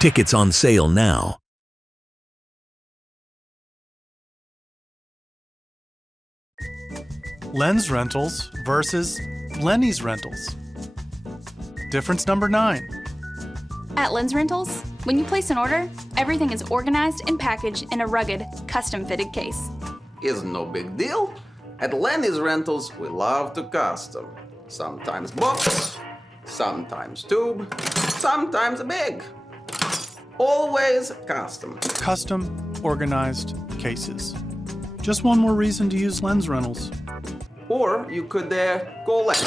Tickets on sale now. Lens Rentals versus Lenny's Rentals. Difference number 9. At Lens Rentals, when you place an order, everything is organized and packaged in a rugged, custom-fitted case. Is no big deal. At Lenny's Rentals, we love to custom. Sometimes box, sometimes tube, sometimes big. Always custom. Custom, organized cases. Just one more reason to use Lens Rentals. Or you could collect.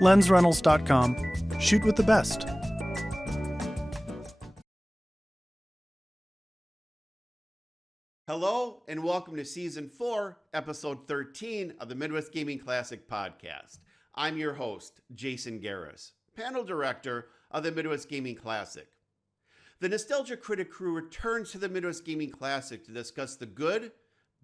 LensRentals.com. Shoot with the best. Hello, and welcome to Season 4, Episode 13 of the Midwest Gaming Classic Podcast. I'm your host, Jason Garris, panel director of the Midwest Gaming Classic. The Nostalgia Critic Crew returns to the Midwest Gaming Classic to discuss the good,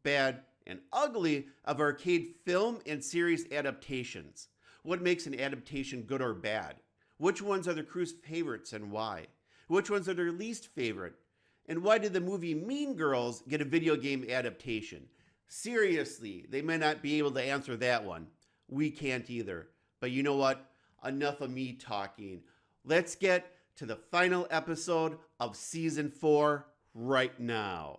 bad, and ugly of arcade film and series adaptations. What makes an adaptation good or bad? Which ones are the crew's favorites and why? Which ones are their least favorite? And why did the movie Mean Girls get a video game adaptation? Seriously, they may not be able to answer that one. We can't either. But you know what? Enough of me talking. Let's get to the final episode of Season 4 right now.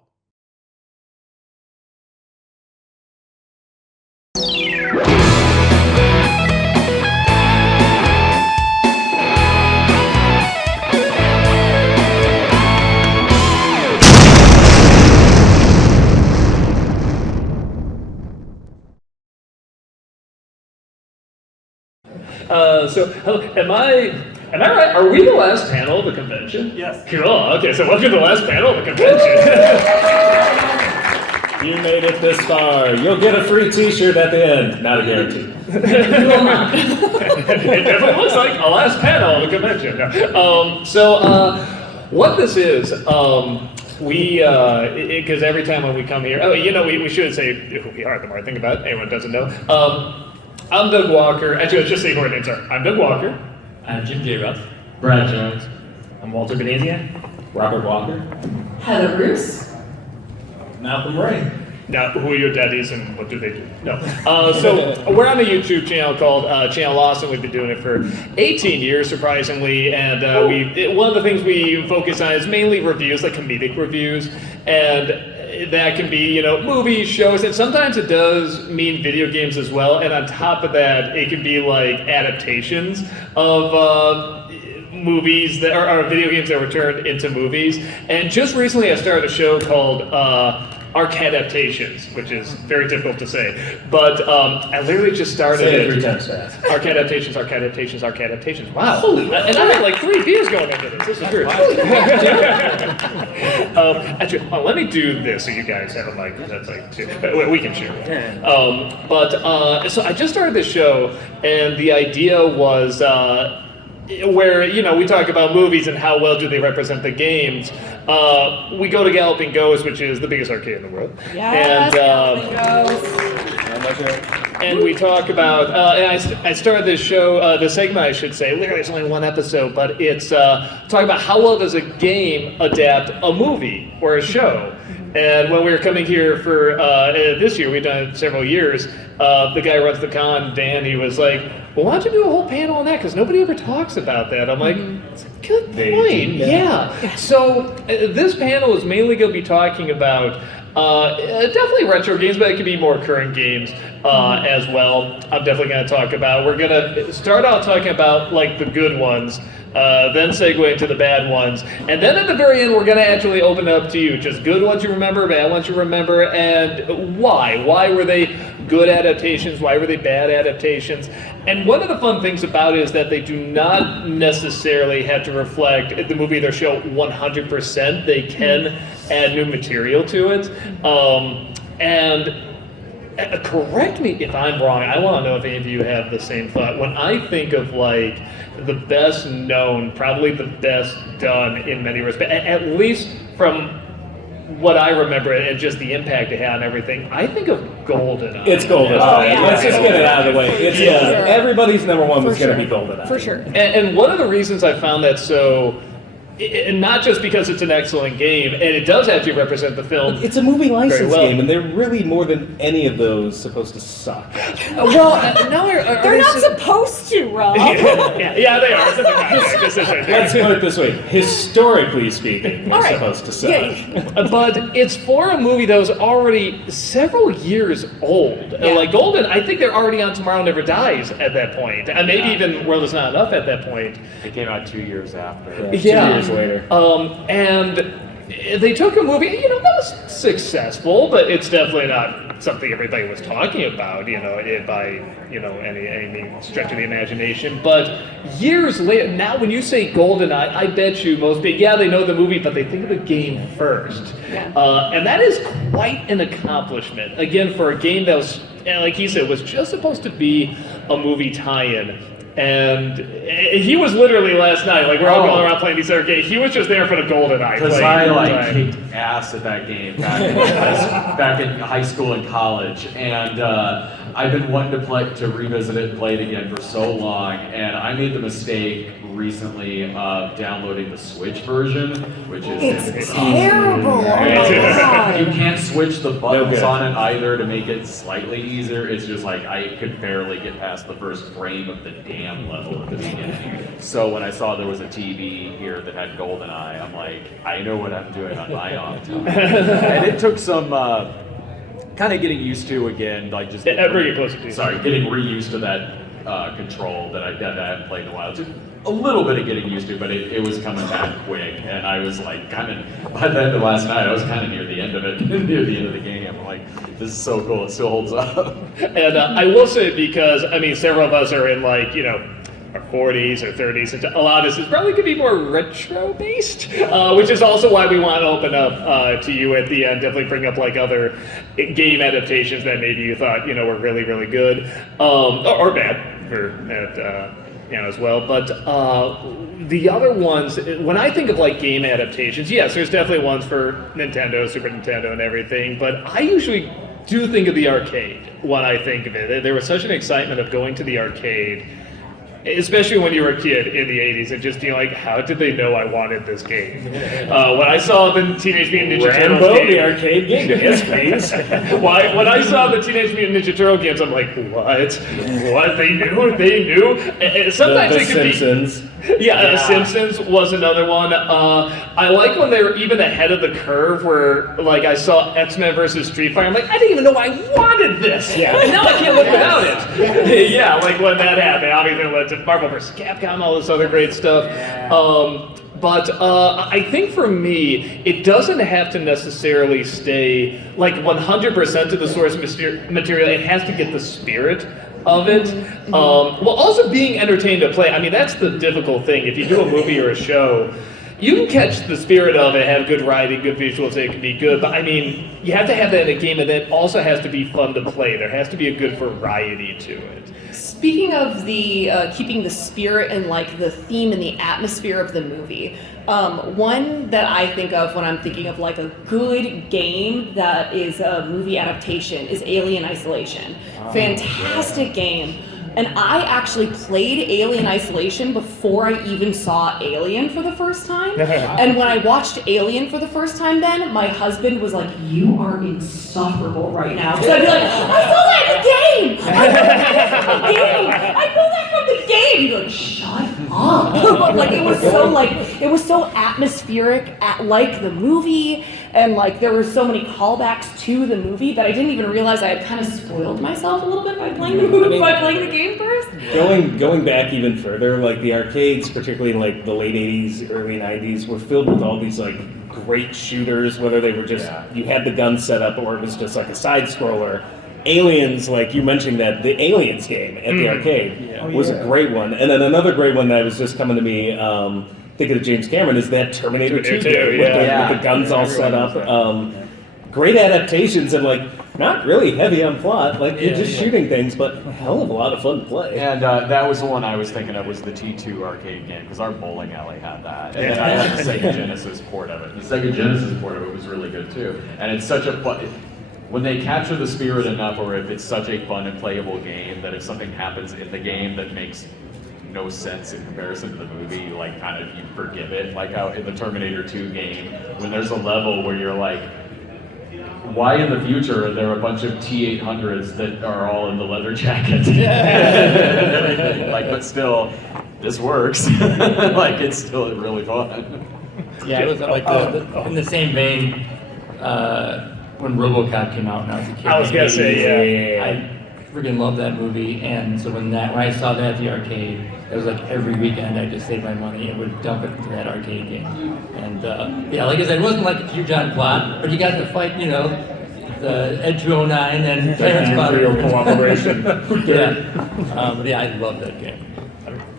Am I right? Are we the last panel of the convention? Yes. Cool. Okay, so welcome to the last panel of the convention. You made it this far. You'll get a free t-shirt at the end. Not a guarantee. It definitely looks like a last panel of the convention. What this is, because every time when we come here, we should say who we are, the more I think about it, anyone doesn't know. I'm Doug Walker. Actually, let's just say who our names are. I'm Doug Walker. I'm Jim J. Ruff. Brad Jones. I'm Walter Benazia. Robert Walker. Heather Roos. Malcolm Ray. Now, who are your daddies and what do they do? No. So we're on a YouTube channel called Channel Lost, and we've been doing it for 18 years, surprisingly. And one of the things we focus on is mainly reviews, like comedic reviews, and that can be, movies, shows, and sometimes it does mean video games as well. And on top of that, it can be like adaptations of movies that are video games that were turned into movies. And just recently, I started a show called Adaptations, which is very difficult to say. But I literally just started Say it 3 times fast. Adaptations. Wow. Holy and I had like 3 beers going into this. This is weird. Actually, let me do this so you guys have a mic. That's like 2. We can share. So I just started this show, and the idea was where, we talk about movies and how well do they represent the games. We go to Galloping Ghost, which is the biggest arcade in the world. Yes, And we talk about, I started this show, the segment I should say, literally it's only 1 episode, but it's talking about how well does a game adapt a movie or a show. And when we were coming here for this year, we've done it several years, the guy who runs the con, Dan, he was like, well, why don't you do a whole panel on that? Because nobody ever talks about that. I'm like, it's a good point. Yeah. So this panel is mainly going to be talking about definitely retro games, but it could be more current games as well. I'm definitely going to talk about, we're going to start out talking about like the good ones, then segue into the bad ones, and then at the very end we're going to actually open it up to you. Just good ones you remember, bad ones you remember, and why. Why were they good adaptations? Why were they bad adaptations? And one of the fun things about it is that they do not necessarily have to reflect the movie or their show 100%. They can add new material to it. And correct me if I'm wrong. I want to know if any of you have the same thought. When I think of like the best known, probably the best done in many respects, at least from what I remember and just the impact it had on everything, I think of GoldenEye. It's GoldenEye. Oh, yeah. Let's just get it out of the way. It's Yeah. everybody's number one was For going to sure. be GoldenEye. For sure. And one of the reasons I found that so, and not just because it's an excellent game, and it does actually represent the film. It's a movie license well. game, and they're really more than any of those supposed to suck. Well, no, They're not supposed to, Rob. yeah, they are. It's in the contract. This is right there. Let's put it this way: historically speaking, they're All right. supposed to suck. Yeah. But it's for a movie that was already several years old. Yeah. Like Golden, I think they're already on Tomorrow Never Dies at that point. And maybe even World Is Not Enough at that point. It came out 2 years after. Yeah. 2 years later. And they took a movie, that was successful, but it's definitely not something everybody was talking about, by any stretch of the imagination. But years later, now when you say GoldenEye, I bet you most people, they know the movie, but they think of the game first. Yeah. And that is quite an accomplishment. Again, for a game that was, like he said, was just supposed to be a movie tie-in. And he was literally last night, like we're all going around playing these arcades. He was just there for the GoldenEye. Because playing the whole I time. kicked ass at that game back in high school and college, and I've been wanting to revisit it and play it again for so long. And I made the mistake recently of downloading the Switch version, which is It's terrible. Oh my God. You can't switch the buttons good. on it either to make it slightly easier. It's just like I could barely get past the first frame of the damn level at the beginning. So when I saw there was a TV here that had GoldenEye, I'm like, I know what I'm doing on my off time. And it took some kind of getting used to again, like just Bring it closer to you. Sorry, getting reused to that control that I haven't played in a while. Just a little bit of getting used to, but it was coming back quick, and I was like kind of, by the end of last night, I was kind of near the end of it, near the end of the game. I'm like, this is so cool, it still holds up. And I will say, because, several of us are in our 40s or 30s, and a lot of this is probably going to be more retro-based, which is also why we want to open up to you at the end, definitely bring up other game adaptations that maybe you thought, were really, really good, or bad for that, as well. But the other ones, when I think of game adaptations, yes, there's definitely ones for Nintendo, Super Nintendo, and everything, but I usually do think of the arcade when I think of it. There was such an excitement of going to the arcade, especially when you were a kid in the 80s, and just being like, how did they know I wanted this game? When I saw the Teenage Mutant Ninja Turtles Rambo, game, the arcade game. Yes, please. when I saw the Teenage Mutant Ninja Turtle games, I'm like, what? What? They knew? They knew? And sometimes The it could Simpsons. be... Yeah, Simpsons was another one. I like when they were even ahead of the curve, where I saw X-Men versus Street Fighter. I'm like, I didn't even know I wanted this. Yeah. And now I can't live without it. Yeah, when that happened, obviously it led to Marvel vs. Capcom, all this other great stuff. But I think for me, it doesn't have to necessarily stay 100% of the source material. It has to get the spirit of it, while also being entertained to play. That's the difficult thing. If you do a movie or a show, you can catch the spirit of it, have good writing, good visuals, it can be good, but you have to have that in a game, and it also has to be fun to play. There has to be a good variety to it. Speaking of the keeping the spirit and the theme and the atmosphere of the movie, one that I think of when I'm thinking of a good game that is a movie adaptation is Alien Isolation. Fantastic game. And I actually played Alien Isolation before I even saw Alien for the first time. And when I watched Alien for the first time then, my husband was like, you are insufferable right now. Because I'd be like, I saw that in the game! I know that from the game! He'd be like, shut up! It was so atmospheric, like the movie, and there were so many callbacks to the movie that I didn't even realize I had kind of spoiled myself a little bit by playing the movie, by playing the game first. Going back even further, the arcades, particularly in the late 80s, early 90s, were filled with all these great shooters, whether they were just, you had the gun set up or it was just a side scroller. Aliens, you mentioned that, the Aliens game at the arcade was a great one. And then another great one that was just coming to me, thinking of James Cameron, is that Terminator 2 game with the guns all set up. Great adaptations, and not really heavy on plot. Like you're just shooting things, but a hell of a lot of fun to play. And that was the one I was thinking of, was the T2 arcade game, because our bowling alley had that. And then I had the Sega Genesis port of it. The Sega Genesis port of it was really good too. And it's such a fun, when they capture the spirit enough, or if it's such a fun and playable game, that if something happens in the game that makes no sense in comparison to the movie, like kind of you forgive it. Like how in the Terminator 2 game, when there's a level where you're like, why in the future are there a bunch of T-800s that are all in the leather jackets? Like, but still, this works. Like, it's still really fun. Yeah, it was like in the same vein, when RoboCop came out when I was a kid. I was gonna say, yeah. I freaking love that movie, and so when I saw that at the arcade, it was like every weekend I just saved my money and would dump it into that arcade game. And yeah, like I said, it wasn't like a huge on plot, but you got to fight, you know, the Ed 209 and Clarence Potter. Cooperation. Yeah, but yeah, I love that game.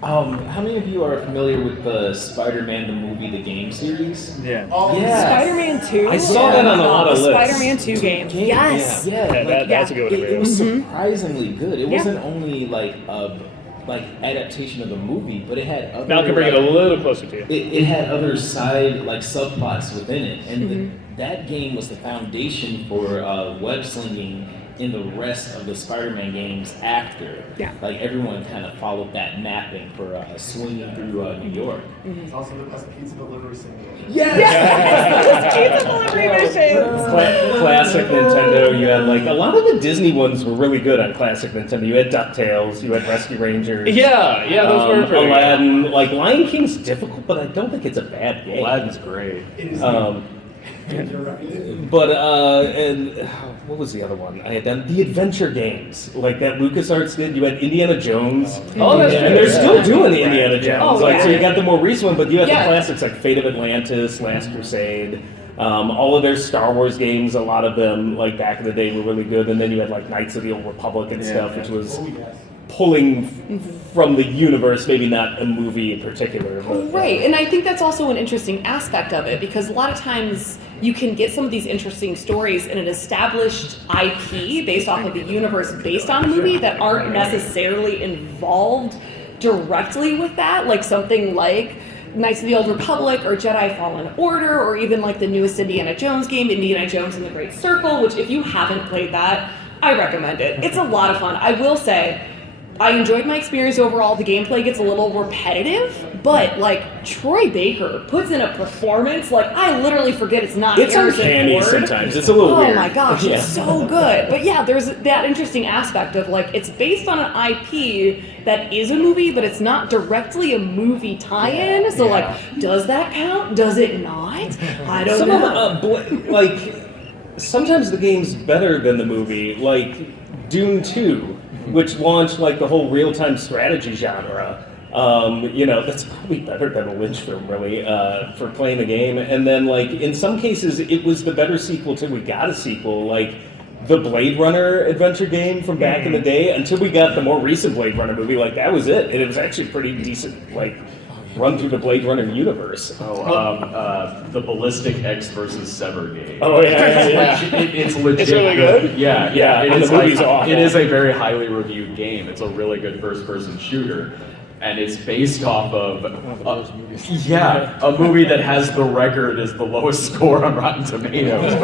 How many of you are familiar with the Spider-Man the movie, the game series? Yeah. Oh, yes. Spider-Man 2? I saw that on a lot of lists. Spider-Man 2 game. Yes. Yeah, That's a good one. It was surprisingly good. It wasn't only like adaptation of the movie, but it had other. Now I can bring it a little closer to you. It had other side subplots within it, and that game was the foundation for web slinging in the rest of the Spider-Man games after. Yeah. Like everyone kind of followed that mapping for swinging through New York. It's also the best pizza delivery simulator. Yes! Pizza delivery missions! Classic Nintendo. You had like a lot of the Disney ones were really good on classic Nintendo. You had DuckTales, you had Rescue Rangers. Yeah, those were pretty Aladdin. Like Lion King's difficult, but I don't think it's a bad game. Aladdin's great. It is. But and what was the other one? I had done the adventure games, like that LucasArts did. You had Indiana Jones. Oh, that's and they're still doing the Indiana Jones. Oh, So you got the more recent one, but you had the Yeah. classics like Fate of Atlantis, Last Crusade. All of their Star Wars games, a lot of them, like back in the day, were really good. And then you had like Knights of the Old Republic and stuff, which was pulling from the universe, maybe not a movie in particular. But, Right, and I think that's also an interesting aspect of it, because a lot of times you can get some of these interesting stories in an established IP based off of the universe based on a movie that aren't necessarily involved directly with that, like something like Knights of the Old Republic or Jedi Fallen Order, or even like the newest Indiana Jones game, Indiana Jones and the Great Circle, which if you haven't played that, I recommend it. It's a lot of fun. I will say, I enjoyed my experience overall. The gameplay gets a little repetitive, but like Troy Baker puts in a performance, like I literally forget it's not Harrison uncanny Ford. sometimes. It's a little weird. Oh my gosh, Yeah. it's so good. But yeah, there's that interesting aspect of like it's based on an IP that is a movie, but it's not directly a movie tie-in. So like, does that count? Does it not? I don't know. Sometimes the game's better than the movie, like Dune 2. Which launched like the whole real-time strategy genre. That's probably better than a Lynch film, really, for playing the game. And then, like, in some cases, it was the better sequel till we got a sequel, like the Blade Runner adventure game from back in the day, until we got the more recent Blade Runner movie. Like, that was it. And it was actually pretty decent, like, run through the Blade Runner universe. The Ballistic X versus Sever game. Oh, yeah. It's legit. It's really good? Yeah. And the movie's awful. It is a very highly reviewed game. It's a really good first-person shooter. And it's based off of a movie that has the record as the lowest score on Rotten Tomatoes,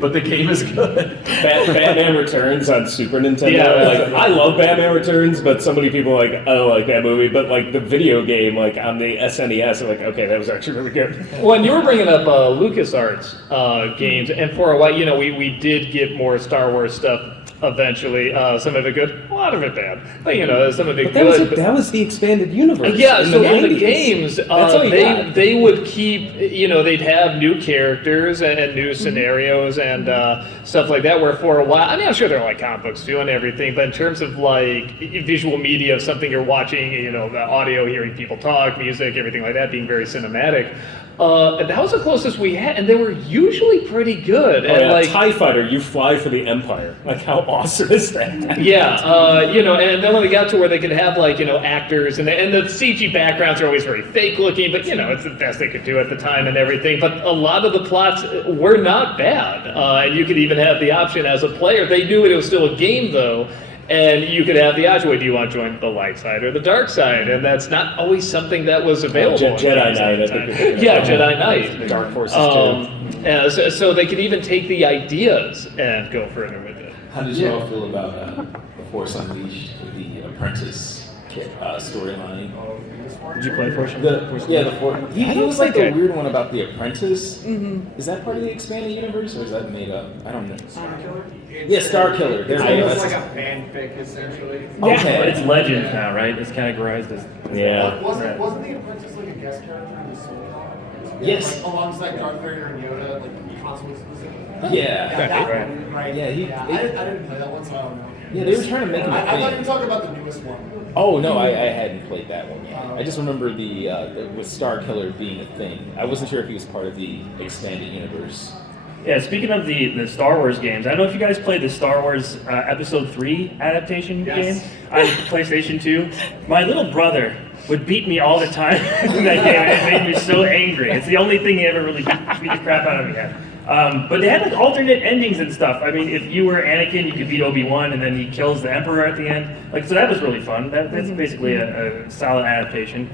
but the game is good. Batman Returns on Super Nintendo. Yeah, like I love Batman Returns, but so many people are like, I don't like that movie. But like the video game, like on the SNES, are like, okay, that was actually really good. Well, and you were bringing up LucasArts games, and for a while, we did get more Star Wars stuff eventually. Some of it good, a lot of it bad. But some of it good. That was the expanded universe. Yeah, so in the 90s. games, they would keep, they'd have new characters and new scenarios and stuff like that, where for a while, I'm sure they're like comic books too and everything, but in terms of like visual media of something you're watching, the audio, hearing people talk, music, everything like that, being very cinematic, And that was the closest we had, and they were usually pretty good. And like TIE Fighter, you fly for the Empire. Like, how awesome is that? Yeah, and then when they got to where they could have like actors, and the CG backgrounds are always very fake looking, but it's the best they could do at the time and everything. But a lot of the plots were not bad, and you could even have the option as a player. They knew it was still a game though. And you could have the option, do you want to join the light side or the dark side? And that's not always something that was available. Jedi Knight. Jedi Knight. Dark Forces too. So they could even take the ideas and go further with it. How did you all feel about The Force Unleashed, the Apprentice storyline? Did you play Force? He was like the weird one about the Apprentice. Mm-hmm. Is that part of the expanded universe, or is that made up? I don't know. Yeah, Star Killer. It's like a fanfic, essentially. Okay. But it's Legends now, right? It's categorized as... Wasn't the Apprentice like a guest character in the Solo? Yes. Like, alongside Darth Vader and Yoda, like console exclusive? Yeah. Yeah, I didn't play that one, so I don't know. Yeah, they were trying to make him a I thought thing. you were talking about the newest one. Oh, no, I hadn't played that one yet. I just remember with Star Killer being a thing. I wasn't sure if he was part of the expanded universe. Yeah, speaking of the Star Wars games, I don't know if you guys played the Star Wars Episode 3 adaptation game on PlayStation 2. My little brother would beat me all the time in that game, and it made me so angry. It's the only thing he ever really beat the crap out of me at. But they had like alternate endings and stuff. I mean, if you were Anakin, you could beat Obi-Wan, and then he kills the Emperor at the end. So that was really fun. That's basically a solid adaptation.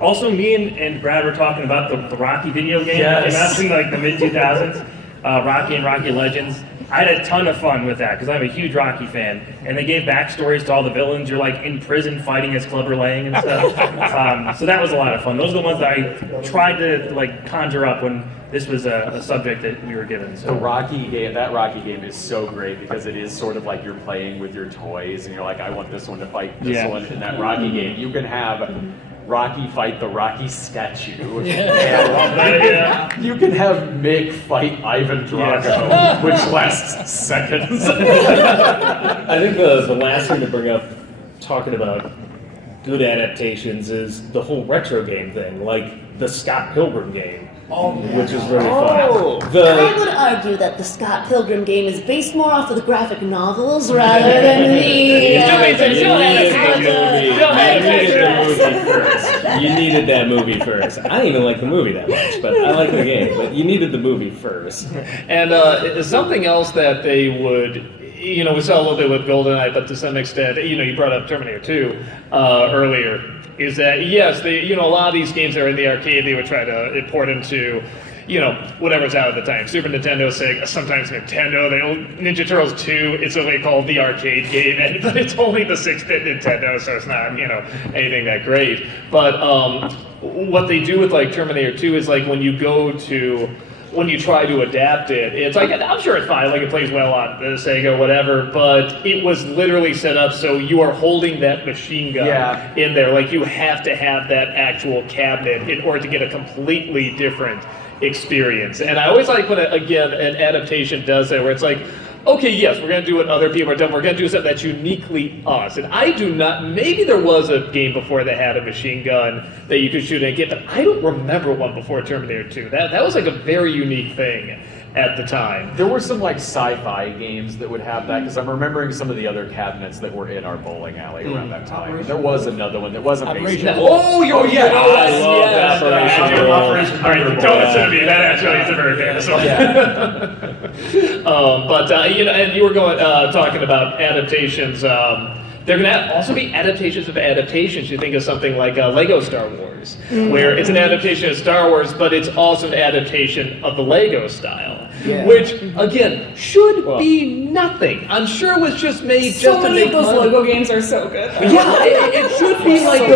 Also, me and Brad were talking about the Rocky video game that came out in like the mid-2000s, Rocky and Rocky Legends. I had a ton of fun with that because I'm a huge Rocky fan, and they gave backstories to all the villains. You're like in prison fighting as Clubber Lang and stuff. So that was a lot of fun. Those are the ones that I tried to like conjure up when this was a subject that we were given. So the Rocky game, that Rocky game is so great because it is sort of like you're playing with your toys, and you're like, I want this one to fight this one. In that Rocky game, you can have Rocky fight the Rocky statue. And you can have Mick fight Ivan Drago, which lasts seconds. I think the last thing to bring up, talking about good adaptations, is the whole retro game thing, like the Scott Pilgrim game. Which is really fun. I would argue that the Scott Pilgrim game is based more off of the graphic novels rather than You needed that movie first. I didn't even like the movie that much, but I like the game. But you needed the movie first. And something else that they would, we saw a little bit with GoldenEye, but to some extent, you brought up Terminator 2 earlier. Is that yes, a lot of these games that are in the arcade, they would try to import into, whatever's out at the time. Super Nintendo, Sega, sometimes Nintendo. Ninja Turtles 2, it's only called the arcade game, but it's only the 6-bit Nintendo, so it's not, anything that great. But what they do with like Terminator 2 is like when you try to adapt it, it's like, I'm sure it's fine, like it plays well on the Sega, whatever, but it was literally set up so you are holding that machine gun in there. Like you have to have that actual cabinet in order to get a completely different experience. And I always like when, again, an adaptation does that, where it's like, okay, yes, we're going to do what other people have done. We're going to do something that's uniquely us. And I do not, maybe there was a game before that had a machine gun that you could shoot and get, but I don't remember one before Terminator 2. That was like a very unique thing at the time. There were some like sci-fi games that would have that, because I'm remembering some of the other cabinets that were in our bowling alley around that time. There was another one that wasn't based on... Oh, yeah! I love Operation. All right, don't listen to me. That actually is a very famous one. But and you were talking about adaptations. There are going to also be adaptations of adaptations. You think of something like Lego Star Wars, where it's an adaptation of Star Wars, but it's also an adaptation of the Lego style. Which, again, should be nothing. I'm sure it was just made just to make money. So many of those Lego games are so good. Yeah, it should be like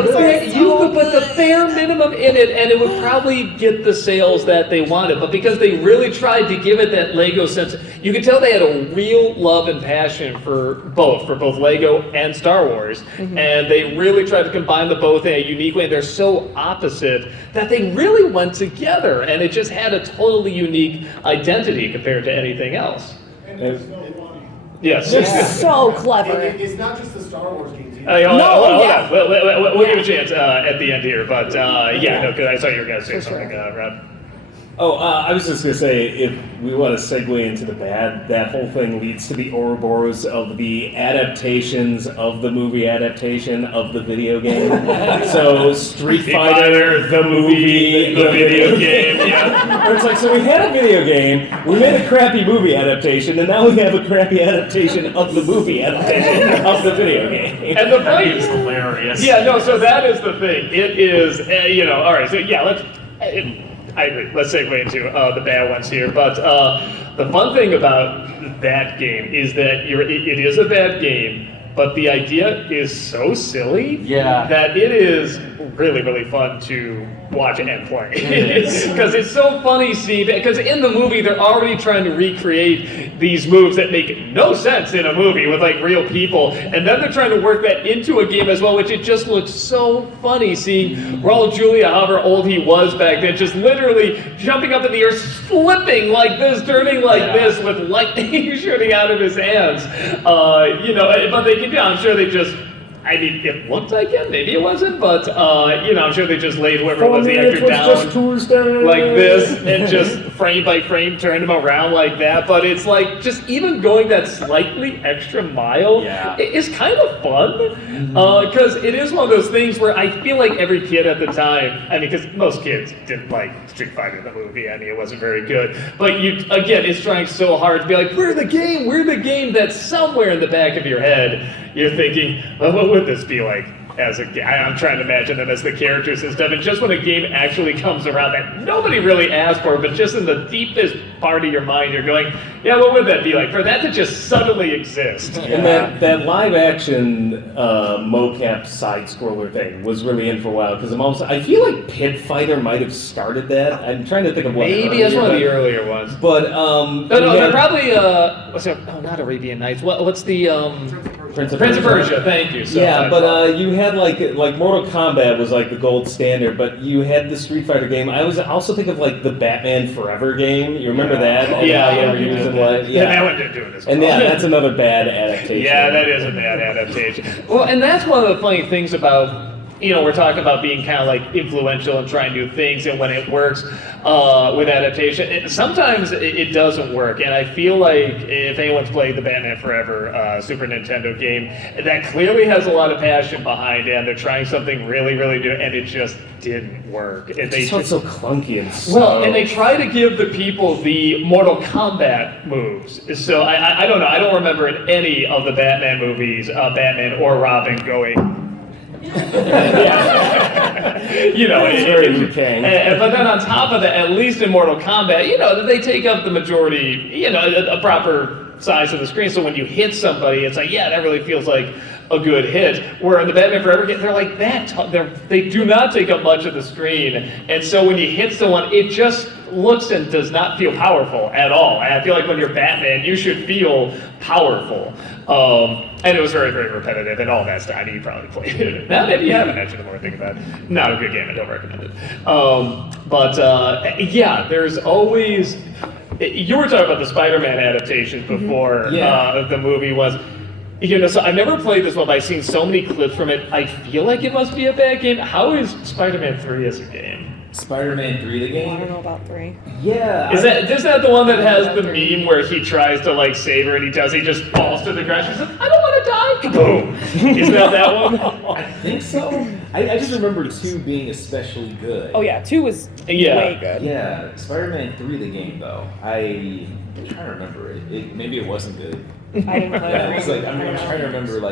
you could put the bare minimum in it, and it would probably get the sales that they wanted. But because they really tried to give it that Lego sense, you could tell they had a real love and passion for both Lego and Star Wars, and they really tried to combine the both in a unique way. And they're so opposite that they really went together, and it just had a totally unique identity compared to anything else. And there's no Yes. They're so clever. It's not just the Star Wars games. Hold on. We'll give a chance at the end here, but because I saw you were going to say something, Rob. I was just going to say, if we want to segue into the bad, that whole thing leads to the Ouroboros of the adaptations of the movie adaptation of the video game. So Street Fighter, the movie, the video game, yeah. It's like, so we had a video game, we made a crappy movie adaptation, and now we have a crappy adaptation of the movie adaptation of the video game. And the fight is hilarious. Yeah, no, so that is the thing. It is, all right, so yeah, I agree. Let's segue into the bad ones here. But the fun thing about that game is that it is a bad game, but the idea is so silly that it is really, really fun to watch and play. Because it's so funny seeing, because in the movie they're already trying to recreate these moves that make no sense in a movie with like real people, and then they're trying to work that into a game as well, which it just looks so funny seeing Raul Julia, however old he was back then, just literally jumping up in the air, flipping like this, turning like this with lightning shooting out of his hands. But they can do, I'm sure they just, it looked like it, maybe it wasn't, but, I'm sure they just laid whoever was the actor down like this and just frame by frame turned him around like that. But it's like, just even going that slightly extra mile is kind of fun, because it is one of those things where I feel like every kid at the time, because most kids didn't like Street Fighter the movie, it wasn't very good, but it's trying so hard to be like, we're the game, that's somewhere in the back of your head you're thinking, well, what would this be like as a game? I'm trying to imagine them as the characters and stuff, and just when a game actually comes around that nobody really asked for, but just in the deepest part of your mind, you're going, yeah, what would that be like? For that to just suddenly exist. And that live action mocap side-scroller thing was really in for a while, because I feel like Pit Fighter might have started that. I'm trying to think of what. Maybe that's one of the earlier ones. But, they're probably, not Arabian Nights, what's the, Prince of Persia, thank you. So but you had like Mortal Kombat was like the gold standard, but you had the Street Fighter game. I was also think of like the Batman Forever game. You remember that? Yeah. That one didn't do it as well. And that's another bad adaptation. Yeah, that is a bad adaptation. Well, and that's one of the funny things about, we're talking about being kind of like influential and trying new things, and when it works with adaptation, sometimes it doesn't work. And I feel like if anyone's played the Batman Forever Super Nintendo game, that clearly has a lot of passion behind it, and they're trying something really, really new, and it just didn't work. And it felt so clunky and slow. Well, and they try to give the people the Mortal Kombat moves. So I don't know. I don't remember in any of the Batman movies, Batman or Robin going, it's very Liu Kang. But then on top of that, at least in Mortal Kombat, they take up the majority, a proper size of the screen. So when you hit somebody, it's like, that really feels like a good hit. Where in the Batman Forever game, they're like that. They do not take up much of the screen. And so when you hit someone, it just looks and does not feel powerful at all. And I feel like when you're Batman, you should feel powerful. And it was very, very repetitive and all that stuff. You probably played it. Now maybe you haven't, actually, the more I think about it. Not a good game, I don't recommend it. There's always... You were talking about the Spider-Man adaptations before the movie was... so I've never played this one, but I've seen so many clips from it. I feel like it must be a bad game. How is Spider-Man 3 as a game? Spider-Man 3 the game? I don't know about 3. Yeah. Is that the one that has the meme where he tries to save her and he just falls to the ground? She's like, I don't want to die. Kaboom! Isn't that one? I think so. I just remember 2 being especially good. Oh yeah, 2 was way good. Yeah, Spider-Man 3 the game though. I'm trying to remember it. Maybe it wasn't good. I didn't play it. It's like I'm trying to remember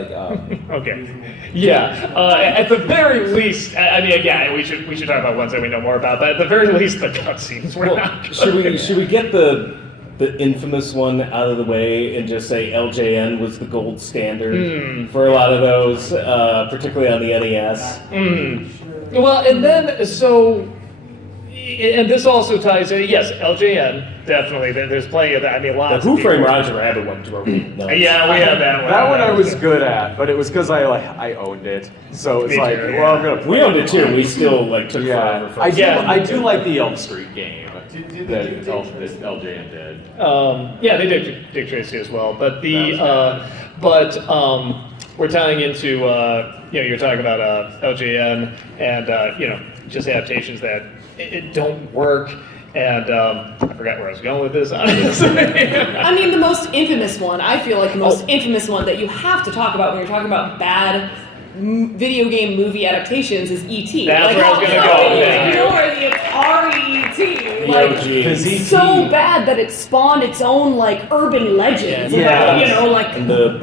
Okay. Yeah. At the very least, again, we should talk about ones that we know more about. But at the very least, the cutscenes were not good. Should we get the infamous one out of the way and just say LJN was the gold standard for a lot of those, particularly on the NES? Well, and then and this also ties in, yes, LJN, definitely. There's plenty of that. Lots the of Who Framed Roger Rabbit one drove me nuts. Yeah, we have that one. That one I was good at, but it was because I owned it. So it's like, well, I'm gonna play. We owned it too. We still took forever for it. I do like the Elm Street game that LJN did. They did Dick Tracy as well, but we're tying into, you're talking about LJN and, just adaptations that it don't work. And I forgot where I was going with this, honestly. I mean, the most infamous one, I feel like the most infamous one that you have to talk about when you're talking about bad video game movie adaptations is E.T. That's where I was going to go. Ignore the Atari E.T. Like, so bad that it spawned its own, like, urban legends. Yeah. Like the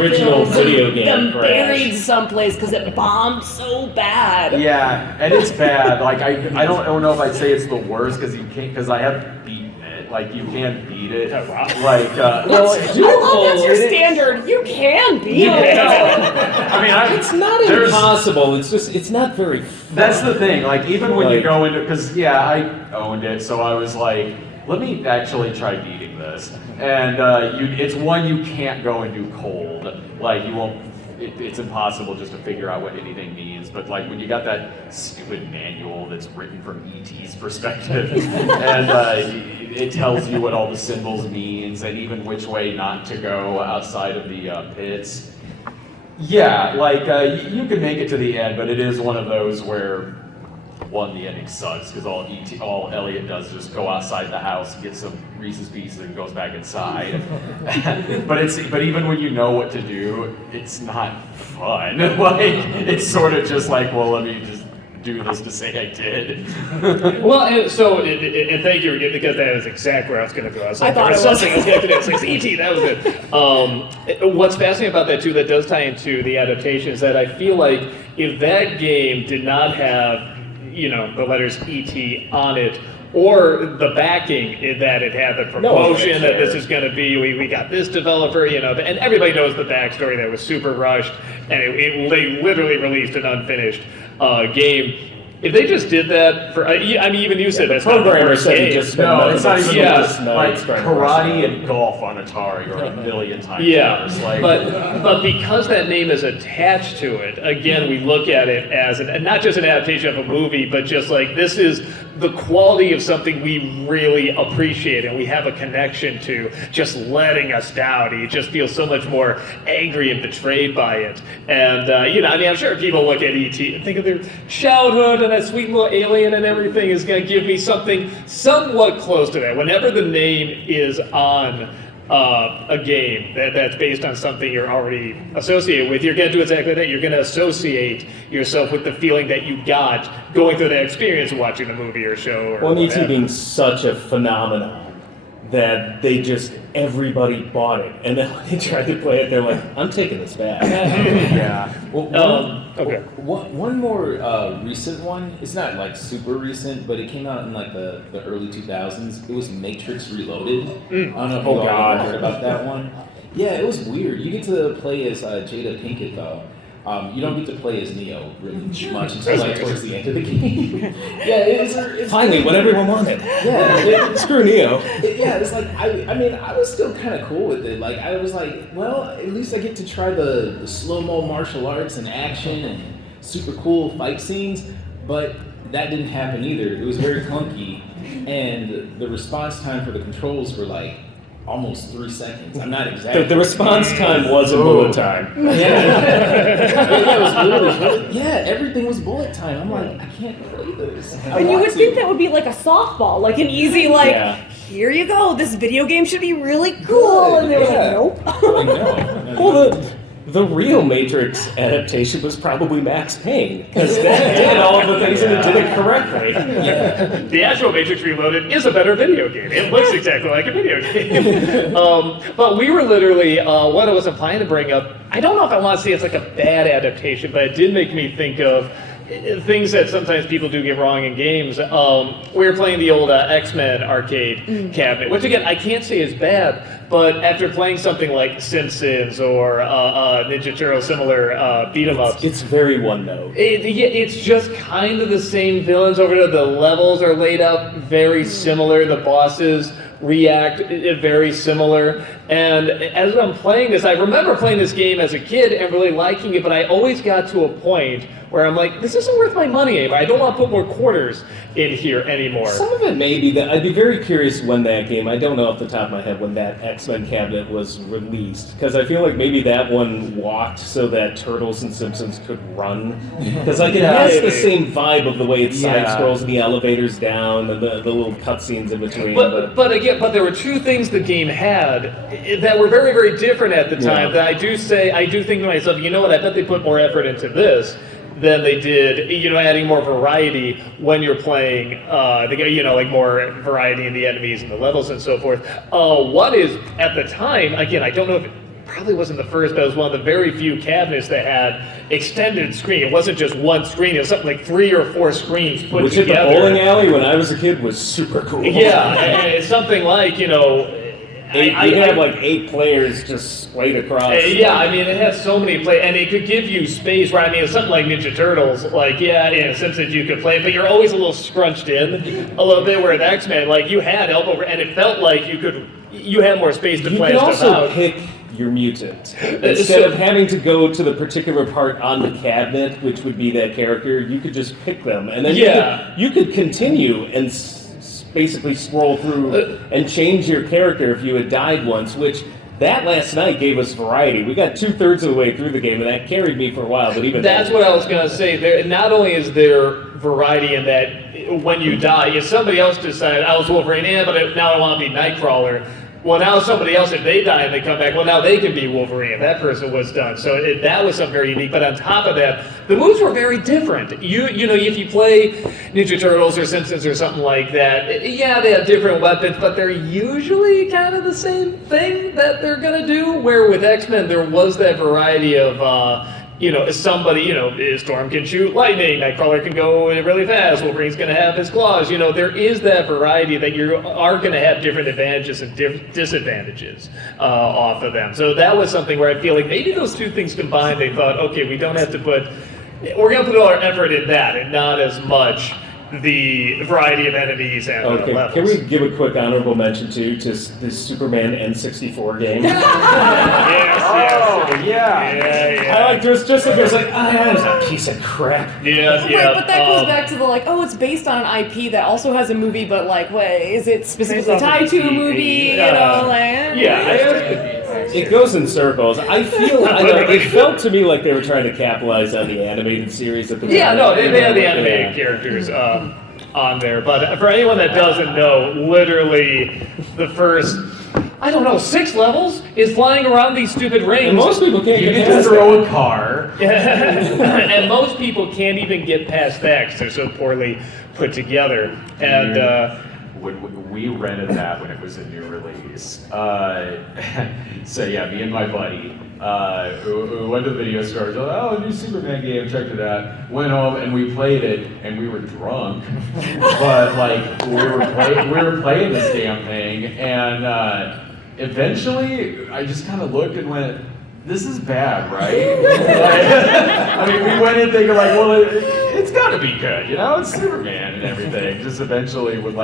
original video game. Them buried someplace because it bombed so bad. Yeah, and it's bad. Like, I don't know if I'd say it's the worst because I have beaten it. Like, you can beat it. Like, I love that's your standard. You can beat it. I mean, it's not impossible. It's just, it's not very fun. That's the thing. Like, even when you go into, because I owned it, so I was like, let me actually try beating this. And it's one you can't go and do cold. Like, you won't. It's impossible just to figure out what anything means. But like when you got that stupid manual that's written from E.T.'s perspective, and it tells you what all the symbols means and even which way not to go outside of the pits. Yeah, like you can make it to the end, but it is one of those where the ending sucks because all Elliot does is just go outside the house, get some Reese's Pieces, and goes back inside. but even when you know what to do, it's not fun. Like it's sort of just like, well, let me just do this to say I did. Well, and thank you, because that is exactly where I was going to go. I was like, there was something I was going to do. It's like E.T., that was it. What's fascinating about that, too, that does tie into the adaptation is that I feel like if that game did not have the letters E.T. on it, or the backing that it had, the promotion that this is going to be, we got this developer, and everybody knows the backstory that was super rushed, and they literally released an unfinished game. If they just did that for, even you said that's programmer said he just spent it's not even like karate karate and golf on Atari or a million times. Yeah, like, but because that name is attached to it, again, we look at it as and not just an adaptation of a movie, but just like this is the quality of something we really appreciate and we have a connection to, just letting us down. You just feel so much more angry and betrayed by it. And I'm sure people look at E.T. and think of their childhood and that sweet little alien and everything is going to give me something somewhat close to that. Whenever the name is on a game that's based on something you're already associated with, you're going to do exactly that. You're going to associate yourself with the feeling that you got going through that experience of watching the movie or show. Well, E.T. being such a phenomenon that everybody bought it, and then when they tried to play it, they're like, I'm taking this back. Yeah. Well, one more recent one. It's not like super recent, but it came out in like the early 2000s. It was Matrix Reloaded. I don't know if you all heard about that one. Yeah, it was weird. You get to play as Jada Pinkett though. You don't get to play as Neo really much until like towards the end of the game. Yeah, it's finally what everyone wanted. Yeah, screw Neo. It's like I was still kind of cool with it. Like I was like, well, at least I get to try the slow-mo martial arts and action and super cool fight scenes. But that didn't happen either. It was very clunky, and the response time for the controls were like almost 3 seconds. I'm not exactly. The response time wasn't bullet time. It was literally everything was bullet time. I'm like, I can't play this. And you would think that would be like a softball, like an easy here you go, this video game should be really cool. And they were like, nope. Well, the real Matrix adaptation was probably Max Payne, because that did all of the things and it did it correctly. The actual Matrix Reloaded is a better video game. It looks exactly like a video game. But we were literally, what I was planning to bring up, I don't know if I want to say it's like a bad adaptation, but it did make me think of things that sometimes people do get wrong in games. We were playing the old X-Men arcade cabinet, which again, I can't say is bad, but after playing something like Simpsons or Ninja Turtle similar beat 'em ups, it's very one note. It's just kind of the same villains over there. The levels are laid out very similar. The bosses react very similar, And as I'm playing this, I remember playing this game as a kid and really liking it, but I always got to a point where I'm like, this isn't worth my money anymore. I don't want to put more quarters in here anymore. Some of it may be that. I'd be very curious when that game, I don't know off the top of my head when that X-Men cabinet was released, because I feel like maybe that one walked so that Turtles and Simpsons could run. Because like it has the same vibe of the way it side scrolls and the elevators down and the little cutscenes in between. But there were two things the game had that were very, very different at the time that I do think to myself, you know what, I bet they put more effort into this than they did, adding more variety when you're playing, like more variety in the enemies and the levels and so forth. What is, at the time, again, I don't know if it probably wasn't the first, but it was one of the very few cabinets that had extended screen. It wasn't just one screen, it was something like 3 or 4 screens put Which together. at the bowling alley when I was a kid was super cool. Yeah, and it's something like, you have like 8 players just splayed across. It has so many play, and it could give you space where, it's something like Ninja Turtles, in Simpsons you could play, but you're always a little scrunched in a little bit, where at X-Men, you had elbow, and it felt like you had more space to play stuff out. You could also pick your mutant. Instead of having to go to the particular part on the cabinet, which would be that character, you could just pick them, and then you could continue and basically scroll through and change your character if you had died once, which that last night gave us variety. We got 2/3 of the way through the game, and that carried me for a while. But even that's what I was going to say. There, not only is there variety in that when you die, if somebody else decided I was Wolverine, but now I want to be Nightcrawler. Well, now somebody else, if they die and they come back, well, now they can be Wolverine if that person was done. So that was something very unique. But on top of that, the moves were very different. If you play Ninja Turtles or Simpsons or something like that, they have different weapons, but they're usually kind of the same thing that they're going to do. Where with X-Men, there was that variety of, Storm can shoot lightning, Nightcrawler can go really fast, Wolverine's going to have his claws. There is that variety that you are going to have different advantages and disadvantages off of them. So that was something where I feel like maybe those two things combined, they thought, okay, we're going to put all our effort in that and not as much the variety of enemies and levels. Can we give a quick honorable mention to the Superman N64 game? Yes. I like there's like that is a piece of crap. Right, but that goes back to the it's based on an IP that also has a movie, but is it specifically tied to a movie? It goes in circles. I feel it felt to me like they were trying to capitalize on the animated series at the time. They had the animated characters on there. But for anyone that doesn't know, literally the first 6 levels is flying around these stupid rings. And most people can't get past throw a car. And most people can't even get past that because they're so poorly put together. And we rented that when it was a new release. Me and my buddy we went to the video store. A new Superman game. Checked it out. Went home and we played it, and we were drunk, but we were playing this damn thing, and eventually I just kind of looked and went, this is bad, right? We went in thinking it's gotta be good, it's Superman and everything. Just eventually with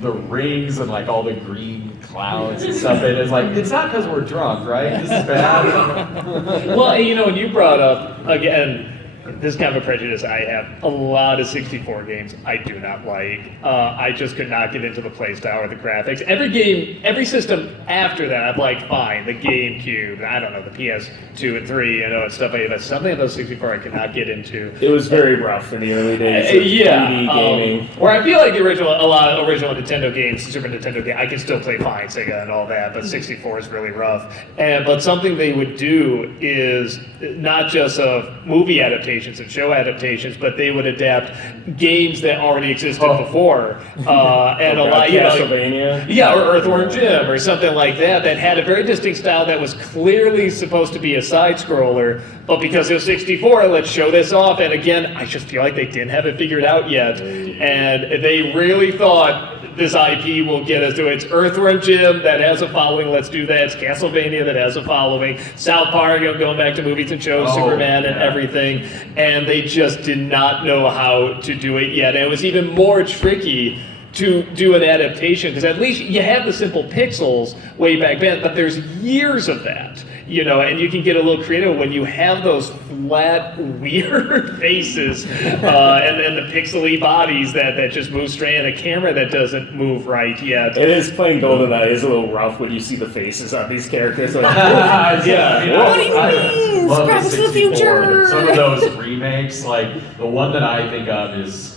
the rings and all the green clouds and stuff, it's it's not because we're drunk, right? This is bad. Well, and you brought up, again, this is kind of a prejudice I have. A lot of 64 games I do not like. I just could not get into the play style or the graphics. Every system after that I've liked fine. The GameCube, I don't know, the PS2 and 3, and stuff like that. Something about 64 I could not get into. It was very rough in the early days of 3D gaming. Where I feel like a lot of original Nintendo games, Super Nintendo games, I can still play fine, Sega and all that, but 64 is really rough. But something they would do is not just of movie adaptations and show adaptations, but they would adapt games that already existed before, and a lot, Castlevania, or Earthworm Jim, or something like that had a very distinct style that was clearly supposed to be a side scroller, but because it was 64, let's show this off. And again, I just feel like they didn't have it figured out yet, and they really thought this IP will get us to it. It's Earthworm Jim that has a following, let's do that. It's Castlevania that has a following. South Park, going back to movies and shows, Superman and everything. And they just did not know how to do it yet. And it was even more tricky to do an adaptation, because at least you have the simple pixels way back then, but there's years of that, and you can get a little creative when you have those flat, weird faces and the pixely bodies that just move straight, and a camera that doesn't move right yet. It is playing GoldenEye is a little rough when you see the faces on these characters. Like, What do you mean? love Graphics the of the 64. future. Some of those remakes, like the one that I think of is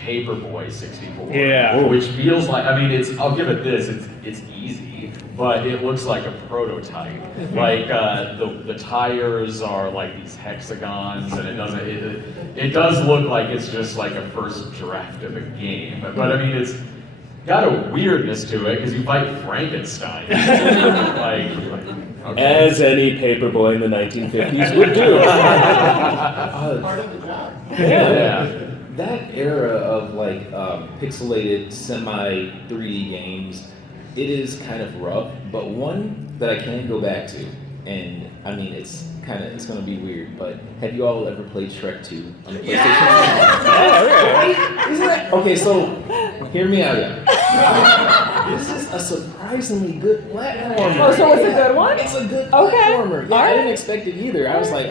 Paperboy 64. Yeah. Which feels like, I'll give it this, it's easy, but it looks like a prototype. Like the tires are like these hexagons, and it does look like it's just like a first draft of a game. But it's got a weirdness to it because you fight Frankenstein. Okay. As any paperboy in the 1950s would do. Part of the job. Yeah. That era of pixelated semi 3D games, it is kind of rough, but one that I can go back to, and it's going to be weird, but have you all ever played Shrek 2 on the PlayStation? Okay, so hear me out, yeah. This is a surprisingly good platformer. Oh, so it's a good one? It's a good Okay. platformer. Yeah, All I didn't right. expect it either. I was like,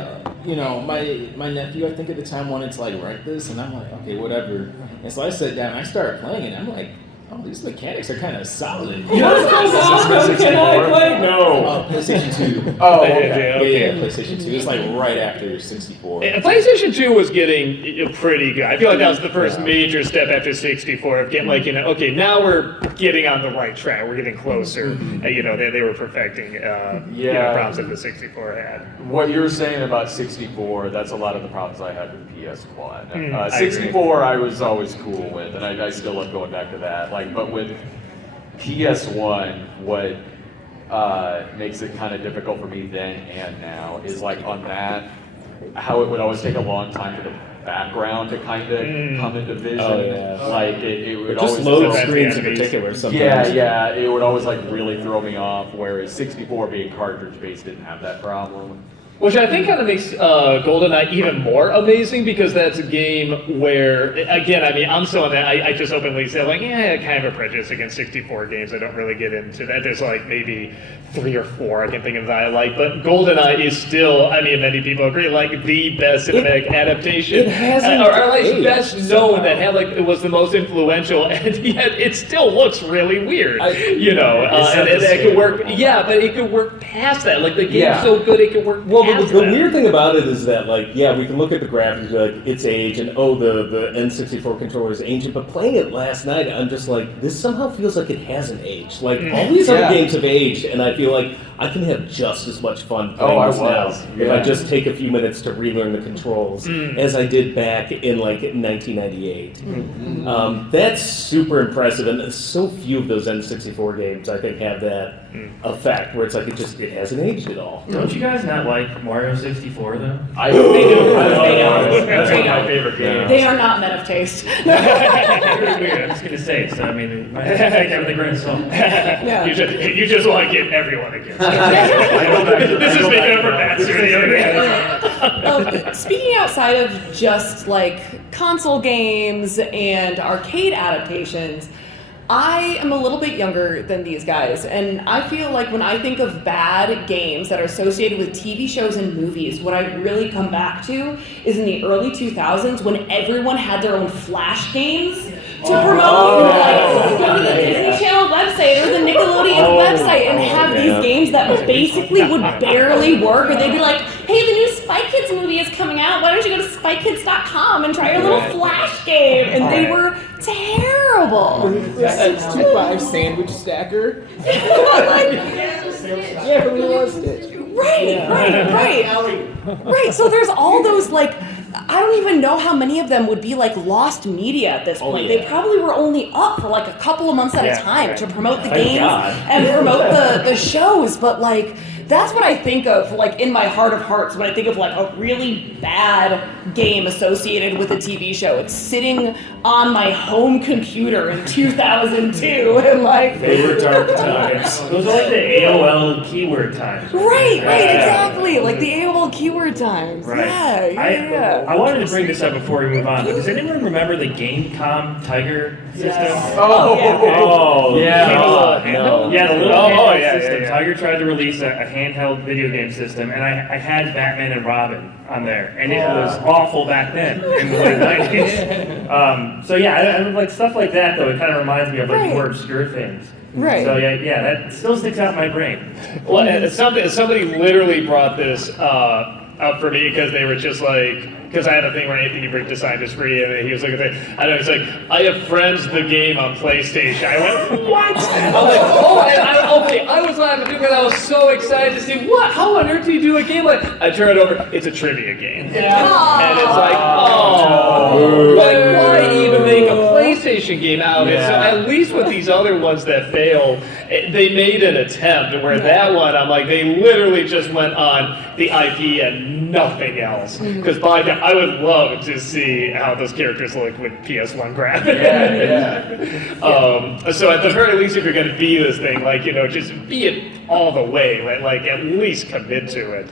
my nephew, I think at the time, wanted to rent this, and I'm like, okay, whatever. And so I sat down, and I started playing it, and I'm like, oh, these mechanics are kind of solid. Can I play? No. PlayStation 2. Oh, okay. Yeah, PlayStation 2. It's right after 64. And PlayStation 2 was getting pretty good. I feel like that was the first major step after 64 of getting okay, now we're getting on the right track. We're getting closer. They were perfecting problems that the 64 had. What you're saying about 64, that's a lot of the problems I had with PS1. I 64 I was always cool with, and I still love going back to that. But with PS1, what makes it kind of difficult for me then and now is on that, how it would always take a long time for the background to kind of come into vision. Oh, yeah. It would just always load screens in particular sometimes. Yeah, it would always really throw me off, whereas 64 being cartridge based didn't have that problem. Which I think kind of makes GoldenEye even more amazing, because that's a game where, again, I'm so on that, I just openly say, kind of a prejudice against 64 games. I don't really get into that. There's maybe 3 or 4 I can think of that I like, but GoldenEye is still, many people agree, the best cinematic adaptation. It hasn't or at least aged best known, that had it was the most influential, and yet it still looks really weird, and it could work, but it could work past that. The game's so good, it could work past the that. weird thing about it is that, we can look at the graphics, its age, and the N64 controller is ancient, but playing it last night, I'm just this somehow feels like it hasn't aged. All these other games have aged, and I feel like I can have just as much fun playing this now if I just take a few minutes to relearn the controls as I did back in 1998. That's super impressive, and so few of those N64 games I think have that effect where it's it hasn't aged at all. Don't you guys not like Mario 64 though? I do. That's one of my favorite games. They are not men of taste. I was gonna say, so my take everything a grain of salt. Yeah. You just want to get everyone against it. This is making up for Matt's Speaking outside of just console games and arcade adaptations, I am a little bit younger than these guys, and I feel like when I think of bad games that are associated with TV shows and movies, what I really come back to is in the early 2000s when everyone had their own Flash games to promote, go to the Disney Channel website or the Nickelodeon website and have these games that basically would barely work, or they'd be like, hey, the new Spy Kids movie is coming out, why don't you go to spykids.com and try your little Flash game? And they were terrible. The 625 sandwich stacker. Yeah, from Lilo and Stitch. Right. So there's all those I don't even know how many of them would be lost media at this point. They probably were only up for a couple of months at a time to promote the games and promote the shows, but that's what I think of in my heart of hearts when I think of a really bad game associated with a TV show. It's sitting on my home computer in 2002 and They were dark times. Those are the AOL keyword times. Right, exactly. Right, like the AOL keyword times. Right. Yeah. I wanted to bring this up before we move on, but does anyone remember the Gamecom Tiger system? Oh, yeah. No. Yeah, the little Oh, handheld yeah, system. yeah, yeah. Tiger tried to release a handheld video game system, and I had Batman and Robin on there, and it was awful back then in the late 90s. So yeah, I like stuff like that though. It kind of reminds me of like more obscure things. Right. So yeah, that still sticks out in my brain. Well, and somebody literally brought this up for me because they were just like, because I had a thing where anything you bring to sign is free, and he was looking at it. I know he's like, I have friends the game on PlayStation. I went, what? I'm like, I was laughing because I was so excited to see what. How on earth do you do a game like? I turn it over. It's a trivia game. Yeah. And it's like, like why even make a PlayStation game out of it? So at least with these other ones that fail, they made an attempt. Where that one, I'm like, they literally just went on the IP and nothing else. Because by now, I would love to see how those characters look with PS1 graphics. So at the very least, if you're going to be this thing, like, just be it all the way, like at least commit to it.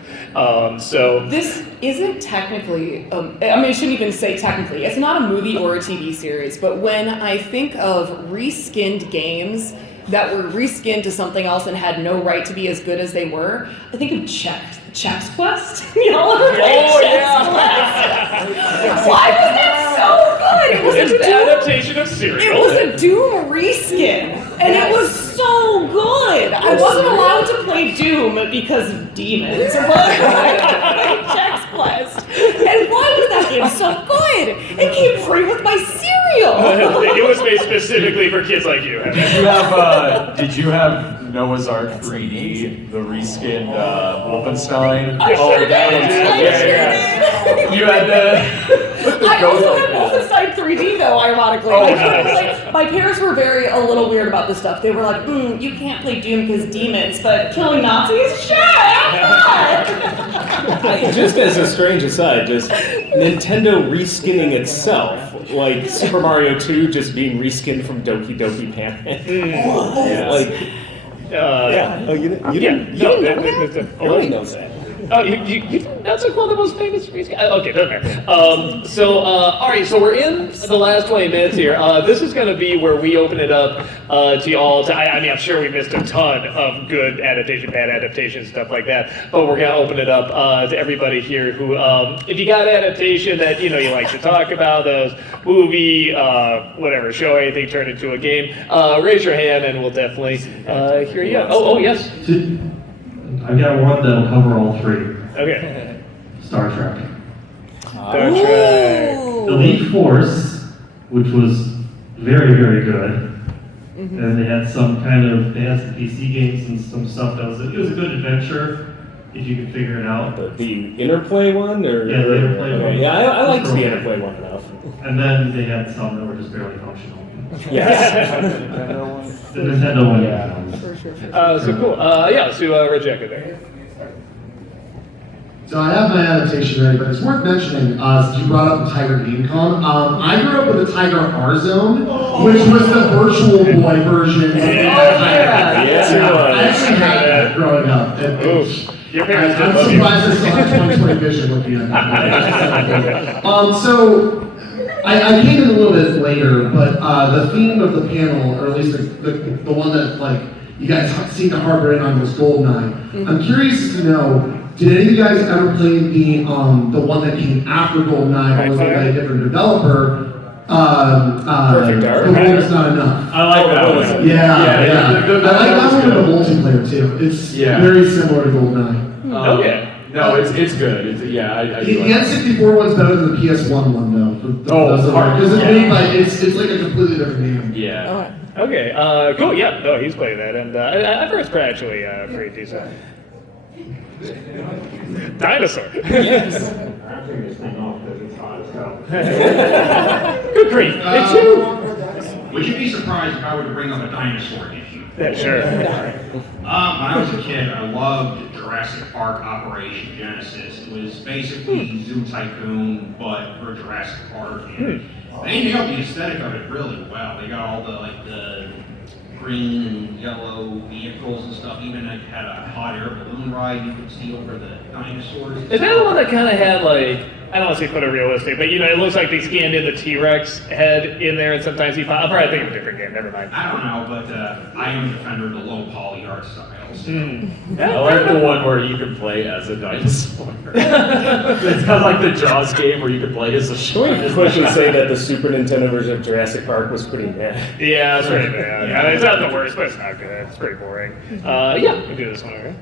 So this isn't technically, I shouldn't even say technically, it's not a movie or a TV series, but when I think of reskinned games that were reskinned to something else and had no right to be as good as they were, I think of Chex Quest. Y'all ever played Chex Quest? Why was that so good? It was it's an adaptation of cereal. It was a Doom reskin, and it was so good. I wasn't allowed to play Doom because of demons, but I played Chex Quest. And why was that game so good? It came free with my cereal. It was made specifically for kids like you. Did you have Noah's Ark 3D, the reskinned Wolfenstein? I sure did. You had the I also had Wolfenstein 3D though, ironically. My parents were a little weird about this stuff. They were like, you can't play Doom because demons, but killing Nazis? Sure, have fun! Just as a strange aside, just Nintendo reskinning itself, like Super Mario 2 just being reskinned from Doki Doki Panic. Nobody knows that. Oh, that's like one of the most famous music. Okay, doesn't matter. All right, so we're in the last 20 minutes here. This is going to be where we open it up to y'all. I'm sure we missed a ton of good adaptation, bad adaptation, stuff like that. But we're going to open it up to everybody here who, if you got adaptation that you like to talk about, those movie, whatever, show, anything turned into a game, raise your hand and we'll definitely hear you out. Oh, yes. I've got one that'll cover all three. Okay. Star Trek. Star Trek. Elite Force, which was very, very good. And they had some PC games and some stuff that was a good adventure if you could figure it out. The Interplay one? Or yeah, the Interplay one. Yeah, I liked the Interplay one enough. And then they had some that were just barely functional. Yes. The Nintendo one. Yeah. So cool. So Rebecca there. So I have my adaptation ready, but it's worth mentioning, since you brought up the Tiger GameCon, I grew up with the Tiger R-Zone, which was the Virtual Boy version. I actually had that growing up. Your parents I'm surprised I still have 20/20 vision looking at that. So I came in a little bit later, but the theme of the panel, or at least the one that you guys seem to harbor in on, was GoldenEye. I'm curious to know, did any of you guys ever play the one that came after GoldenEye, only by a different developer? Perfect Dark. The World Is Not Enough. I like that one. Yeah. I like that one with the multiplayer too. It's very similar to GoldenEye. Okay. No, it's good. The N64 one's better than the PS1 one though. Because it's made by it's like a completely different game. Yeah. Okay. Cool. Yeah. No, he's playing that, and I've heard it's actually pretty decent. Dinosaur. Yes. Good grief. It's you. Would you be surprised if I were to bring up a dinosaur issue? Yeah, sure. When I was a kid, I loved Jurassic Park Operation Genesis. It was basically Zoo Tycoon, but for Jurassic Park. And they nailed the aesthetic of it really well. They got all the green and yellow vehicles and stuff. Even it had a hot air balloon ride you could see over the dinosaurs. Is that the one that kind of had like, I don't want to say photorealistic, but it looks like they scanned in the T-Rex head in there, and sometimes he I'm probably thinking of a different game, never mind. I don't know, but I am a defender of the low poly art styles. I like the one where you can play as a dinosaur. It's kind of like the Jaws game where you can play as a shark. I should say that the Super Nintendo version of Jurassic Park was pretty bad. Yeah, it's pretty bad. I mean, it's not the worst, but it's not good. It's pretty boring. Yeah, we can do this one, okay?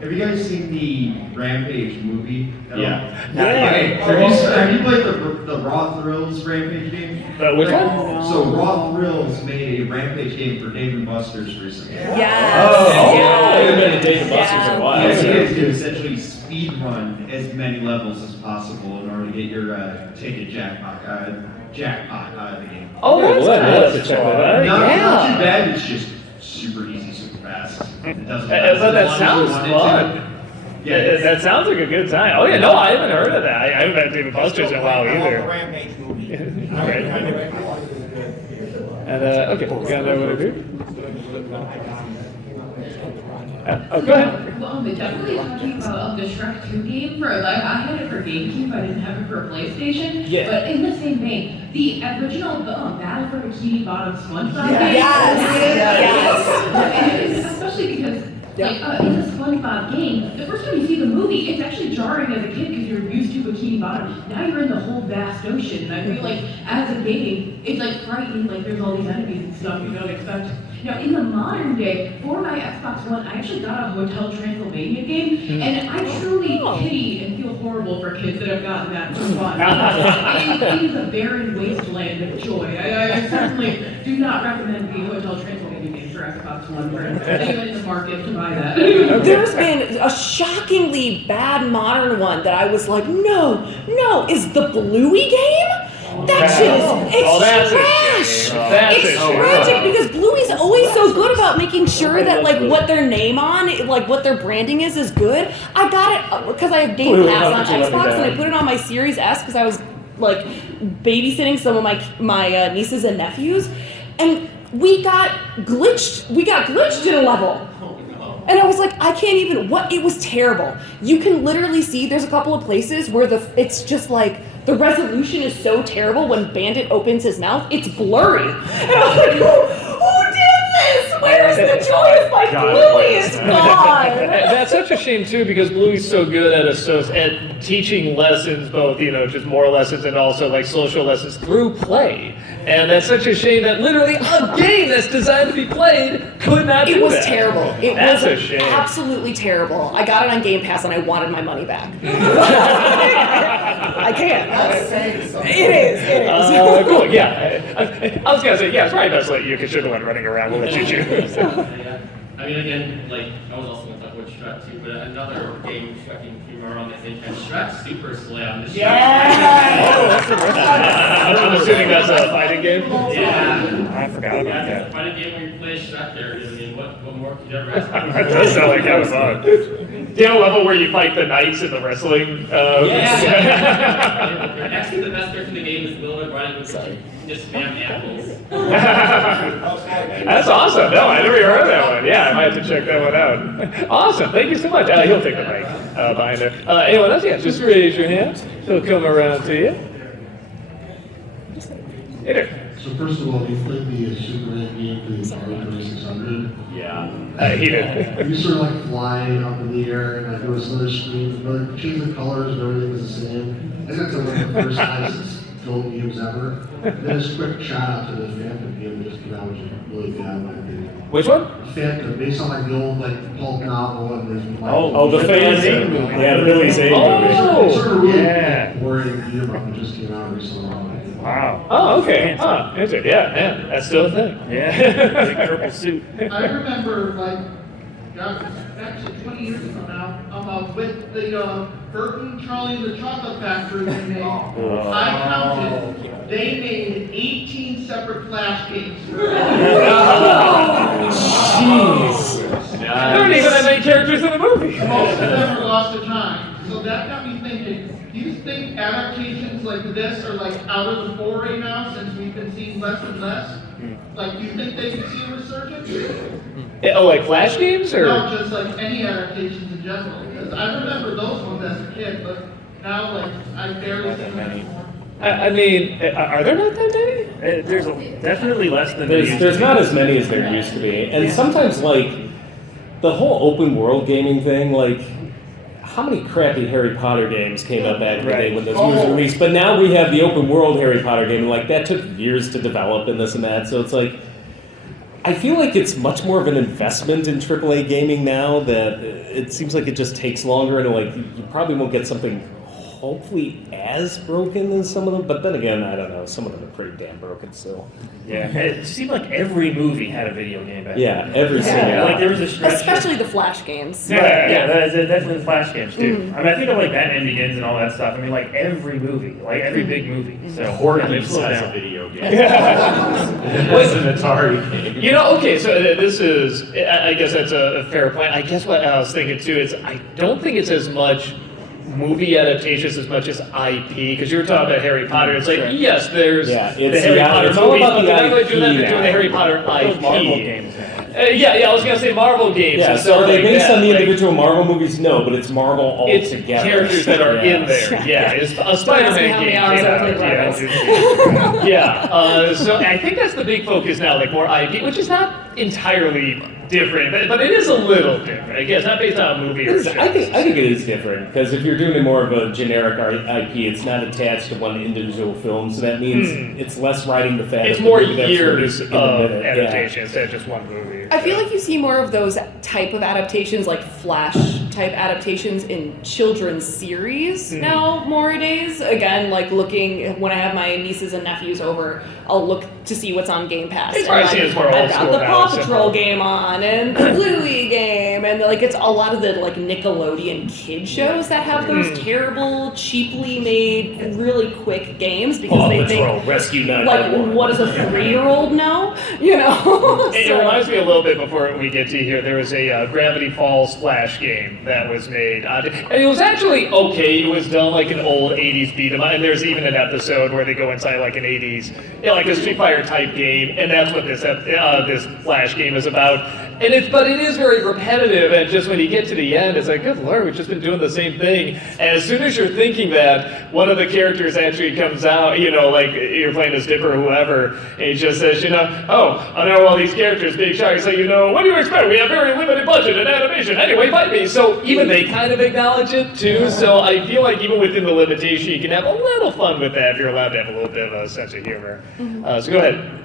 Have you guys seen the Rampage movie? Yeah. Okay, have you played the Raw Thrills Rampage game? Which one? So Raw Thrills made a Rampage game for Dave & Buster's recently. Yes. I haven't been to Dave & Buster's in a while. You guys can essentially speed run as many levels as possible in order to get your ticket jackpot out of the game. Oh, that's we'll have to check that out. Not too bad, it's just super easy, super fast. It doesn't But that sounds fun. Yeah, that sounds like a good time. Oh yeah, no, I haven't heard of that. I haven't had David Buster's in a while either. Rampage movie. Right. And okay, we got that one here. Oh, go ahead. Well, definitely talking about the Shrek 2 game for I had it for GameCube, I didn't have it for PlayStation. Yeah. But in the same vein, the original Battle for Bikini Bottom SpongeBob game. Yes. Especially because in the SpongeBob game, the first time you see the movie, it's actually jarring as a kid because you're used to Bikini Bottom. Now you're in the whole vast ocean, and I feel like as a game, it's like frightening, like there's all these enemies and stuff you don't expect. Now, in the modern day, for my Xbox One, I actually got a Hotel Transylvania game, and I truly pity and feel horrible for kids that have gotten that for fun. It is a barren wasteland of joy. I certainly do not recommend the Hotel Transylvania game for Xbox One for anyone in the market to buy that. There's been a shockingly bad modern one that I was like, no, is the Bluey game? That shit is, it's trash. It's tragic because Bluey's always so good about making sure that like what their name on, like what their branding is good. I got it because I have Game Pass on Xbox and I put it on my Series S because I was like babysitting some of my nieces and nephews, and we got glitched in a level. And I was like, I can't even, it was terrible. You can literally see there's a couple of places where it's just like, the resolution is so terrible when Bandit opens his mouth, it's blurry. And I was like, who did this? Where is the joy of my Bluey? It's gone. That's such a shame too, because Bluey's so good at teaching lessons, both just moral lessons and also like social lessons through play. And that's such a shame that literally a game that's designed to be played could not do that. It was terrible. That's a shame. Absolutely terrible. I got it on Game Pass and I wanted my money back. I can't. It is. Cool, yeah. I was going to say, yeah, it's probably best to let you, because you're the one running around. We'll let you choose. I mean, again, like, I was also going to talk about Shrek 2, but another game Shreking humor on the same time, Shrek Super Slam. I'm assuming that's a fighting game? Yeah. I forgot about that. It's a fighting game where you play Shrek characters. I mean, what more could you ever ask for? That does sound like that was fun. Do you have a level where you fight the knights in the wrestling? Actually, the best person in the game is Wilbur running with just spam apples. That's awesome. No, I never even heard of that one. Yeah, I might have to check that one out. Awesome. Thank you so much. He'll take the mic behind there. Anyone else? Yeah, just raise your hand. He'll come around to you. Hey there. So first of all, you played the Superman game for the Atari 2600. Yeah. He did. You sort of like fly up in the air, and there was another screen, but like, change the colors and everything was the same. I think that's one of the first licensed film games ever. And then just a quick shout out to the Phantom game that just came out, which is really bad in my opinion. Which one? Phantom, based on like the old like pulp novel, and there's like the Phantom movie. Yeah, the Billy Zane movie. It's sort of really boring game that just came out recently. Wow. Oh, okay. Huh. Yeah, man. That's still a thing. Yeah. Big purple suit. I remember, like, actually 20 years ago now, with the Burton, Charlie and the Chocolate Factory they made. I counted, they made 18 separate Flash games. Jeez. There aren't even that many characters in the movie. Most of them were lost to time. So that got me thinking, do you think adaptations like this are like out of the four right now since we've been seeing less and less? Like, do you think they could see a resurgence? Oh, like Flash games, or? No, just like any adaptations in general. Because I remember those ones as a kid, but now like I barely see them anymore. I mean, are there not that many? There's definitely less than There's not as many as there used to be, and sometimes like the whole open world gaming thing, like how many crappy Harry Potter games came out back in the day when those movies were released? But now we have the open world Harry Potter game, and like that took years to develop and this and that. So it's like I feel like it's much more of an investment in AAA gaming now that it seems like it just takes longer, and like you probably won't get something hopefully as broken as some of them, but then again, I don't know, some of them are pretty damn broken still. Yeah, it seemed like every movie had a video game back Yeah, then. every single one. Like there was a stretch. Especially the Flash games. Yeah, definitely the Flash games too. I mean, I think of like Batman Begins and all that stuff. I mean, like every movie, like every big movie. So Horkins slow has down. a video game. It's an Atari game. You know, okay, so this is, I guess that's a fair point. I guess what I was thinking too is I don't think it's as much movie adaptations as much as IP, because you were talking about Harry Potter. It's like, yes, there's the Harry Potter it's all movies, about but the they're not going to do that. IP They're doing the Harry Potter IP. Marvel games. Yeah, I was going to say Marvel games. Yeah, and so stuff are they like based that. on the Like, individual Marvel movies? No, but it's Marvel all it's together. characters that are in there. Yeah, it's a Don't ask me Spider-Man how many game. hours I played Marvels. Yeah, so I think that's the big focus now, like more IP, which is not entirely different, but it is a little different. I guess not based on a movie or show. I think it is different, because if you're doing more of a generic IP, it's not attached to one individual film, so that means it's less riding the fat. It's of the more movie that's years released in of a minute. adaptation instead of just one movie. I feel like you see more of those type of adaptations, like Flash type adaptations in children's series now nowadays. Again, like looking when I have my nieces and nephews over, I'll look to see what's on Game Pass. It's probably And, seen like, as more old I've got school the now, Paw it's Patrol simple. game on and the Bluey game, and like it's a lot of the like Nickelodeon kid shows that have those terrible, cheaply made, really quick games because Paw they Patrol, think Rescue like 911. what does a 3-year-old know? You know. It reminds me a little bit before we get to here. There was a Gravity Falls Flash game that was made, and it was actually okay. It was done like an old '80s beat 'em up, and there's even an episode where they go inside like an '80s, like a Street Fighter type game, and that's what this Flash game is about. And but it is very repetitive, and just when you get to the end, it's like, good lord, we've just been doing the same thing. And as soon as you're thinking that, one of the characters actually comes out, you know, like you're playing as Dipper or whoever, and he just says, you know, oh, I know all these characters being shy, so you know, what do you expect? We have very limited budget and animation. Anyway, fight me. So even they kind of acknowledge it too. So I feel like even within the limitation, you can have a little fun with that if you're allowed to have a little bit of a sense of humor. So go ahead.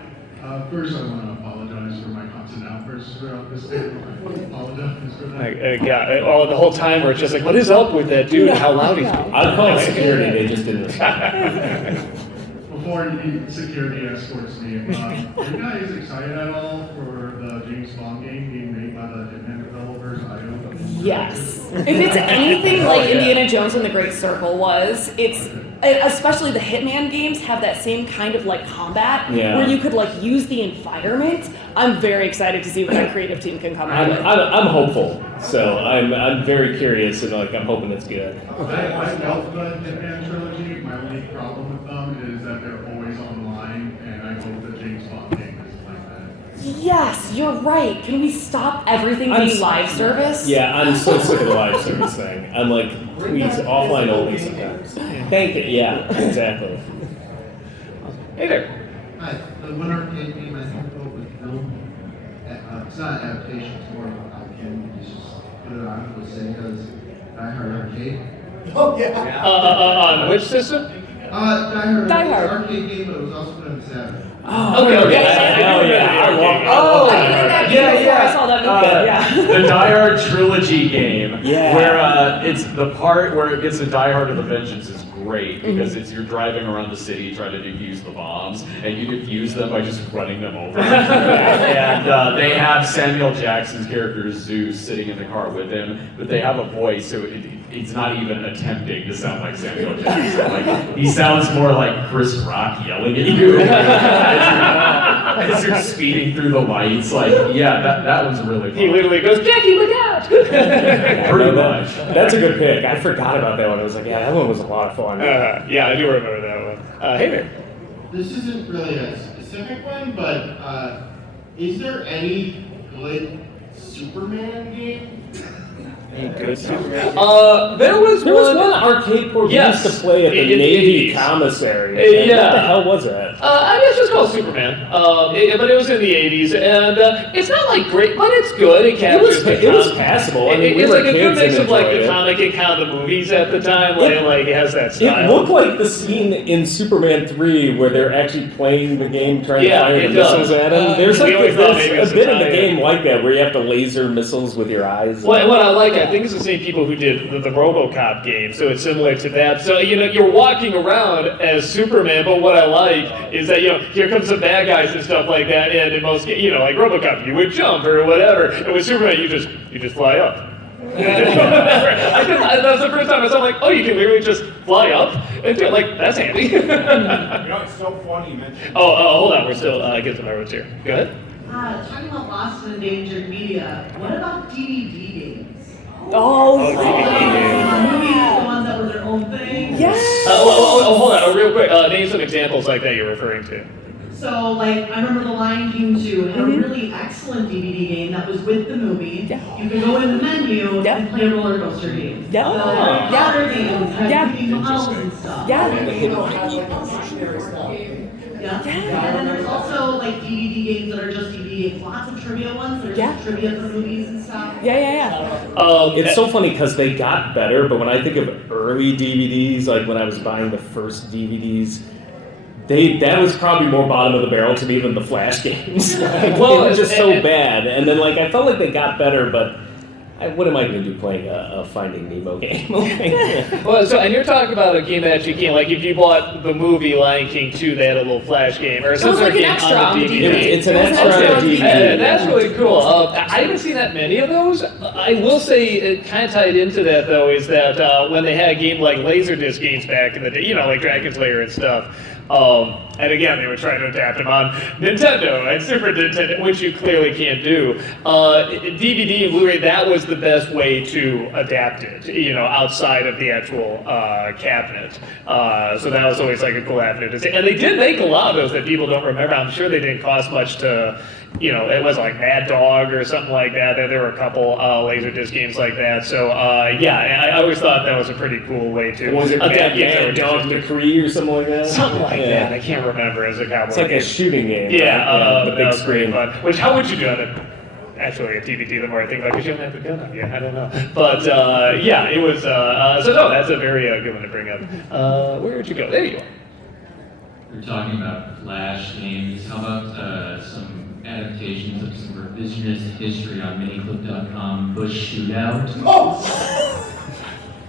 First, I want to apologize for my constant outbursts throughout this day. I apologize for that. God, the whole time we're just like, what is up with that dude? How loud he's being? I'd call security, they just didn't respond. Before security escorts me, are you guys excited at all for the James Bond game being made by the Hitman developers? Yes. If it's anything like Indiana Jones and the Great Circle was, it's especially the Hitman games have that same kind of like combat where you could like use the environment. I'm very excited to see what that creative team can come up with. I'm hopeful, so I'm very curious, and like I'm hoping it's good. I love the Hitman trilogy. My only problem with them is that they're always online, and I hope the James Bond game is like that. Yes, you're right. Can we stop everything being live service? Yeah, I'm so sick of the live service thing. I'm like, please, offline only sometimes. Thank you. Yeah, exactly. Hey there. Hi, the one arcade game I think about with film, it's not adaptation, it's more of a game. You just put it on with Sega's Die Hard arcade. Oh yeah. On which system? Die Hard. Arcade game, but it was also put on Saturn. Oh, okay. I saw that movie. The Die Hard trilogy game, Yeah. where it's the part where it gets to Die Hard of the Vengeance is great because it's you're driving around the city trying to defuse the bombs, and you defuse them by just running them over. And they have Samuel Jackson's character Zeus sitting in the car with him, but they have a voice, so it's not even attempting to sound like Samuel Jackson. Like he sounds more like Chris Rock yelling at you as you're speeding through the lights. Like, yeah, that was really fun. He literally goes, Jackie, look out! not. Pretty much. That's a good pick. I forgot about that one. I was like, yeah, that one was a lot of fun. Yeah, I do remember that one. Hey there. This isn't really a specific one, but is there any good Superman game? Any good Superman? There was one arcade port we used to play at the Navy commissary. What the hell was that? I guess it's called Superman. But it was in the 80s, and it's not like great, but it's good. It captures It was passable. I mean, we it's were like a good kids mix and of like enjoyed the it. comic and kind of the movies at the time. Like it has that style. It looked like the scene in Superman 3 where they're actually playing the game trying to fire the missiles at him. There's We always thought maybe there's it's a bit in the tie-in. game like that where you have to laser missiles with your eyes. What I like, I think it's the same people who did the RoboCop game, so it's similar to that. So you're walking around as Superman, but what I like is that here comes some bad guys and stuff like that, and in most like RoboCop, you would jump or whatever, and with Superman, you just fly up. That was the first time I saw like, oh, you can literally just fly up and do it. Like that's handy. It's so funny you mentioned. Oh, hold on, we're still getting to my roads here. Go ahead. Talking about lost and endangered media, what about DVD games? Oh, Movies, the ones that were their own thing. Yes. Hold on, real quick. Name some examples like that you're referring to. So, like, I remember The Lion King 2 had a really excellent DVD game that was with the movie. You could go in the menu and play a roller coaster game. The water games had 3D models and stuff. And then there's also like DVD games that are just DVD games. Lots of trivia ones that are just trivia for movies and stuff. It's so funny because they got better, but when I think of early DVDs, like when I was buying the first DVDs, that was probably more bottom of the barrel to me than the Flash games. They were just so bad. And then I felt like they got better, but what am I going to do playing a Finding Nemo game? And you're talking about a game that actually came, like if you bought the movie Lion King 2, they had a little Flash game, or some sort of game on the DVD. It's an extra on DVD. And that's really cool. I haven't seen that many of those. I will say, it kind of tied into that though, is that when they had a game like Laserdisc games back in the day, like Dragon Slayer and stuff, and again, they were trying to adapt them on Nintendo and Super Nintendo, which you clearly can't do. DVD and Blu-ray, that was the best way to adapt it, outside of the actual cabinet. So that was always like a cool avenue to see. And they did make a lot of those that people don't remember. I'm sure they didn't cost much to, it was like Mad Dog or something like that. There were a couple Laserdisc games like that. So I always thought that was a pretty cool way to Was it adapt Mad Dog McCree or something like that? Something like that. I can't remember as a cowboy. It's like a shooting game. Yeah, the that big was screen. pretty fun. Which, how would you do on it? Actually, a DVD, the more I think about it, because you don't have a gun on you. I don't know. But it was, so no, that's a very good one to bring up. Where would you go? There you are. We're talking about Flash games. How about some adaptations of some revisionist history on miniclip.com, Bush Shootout?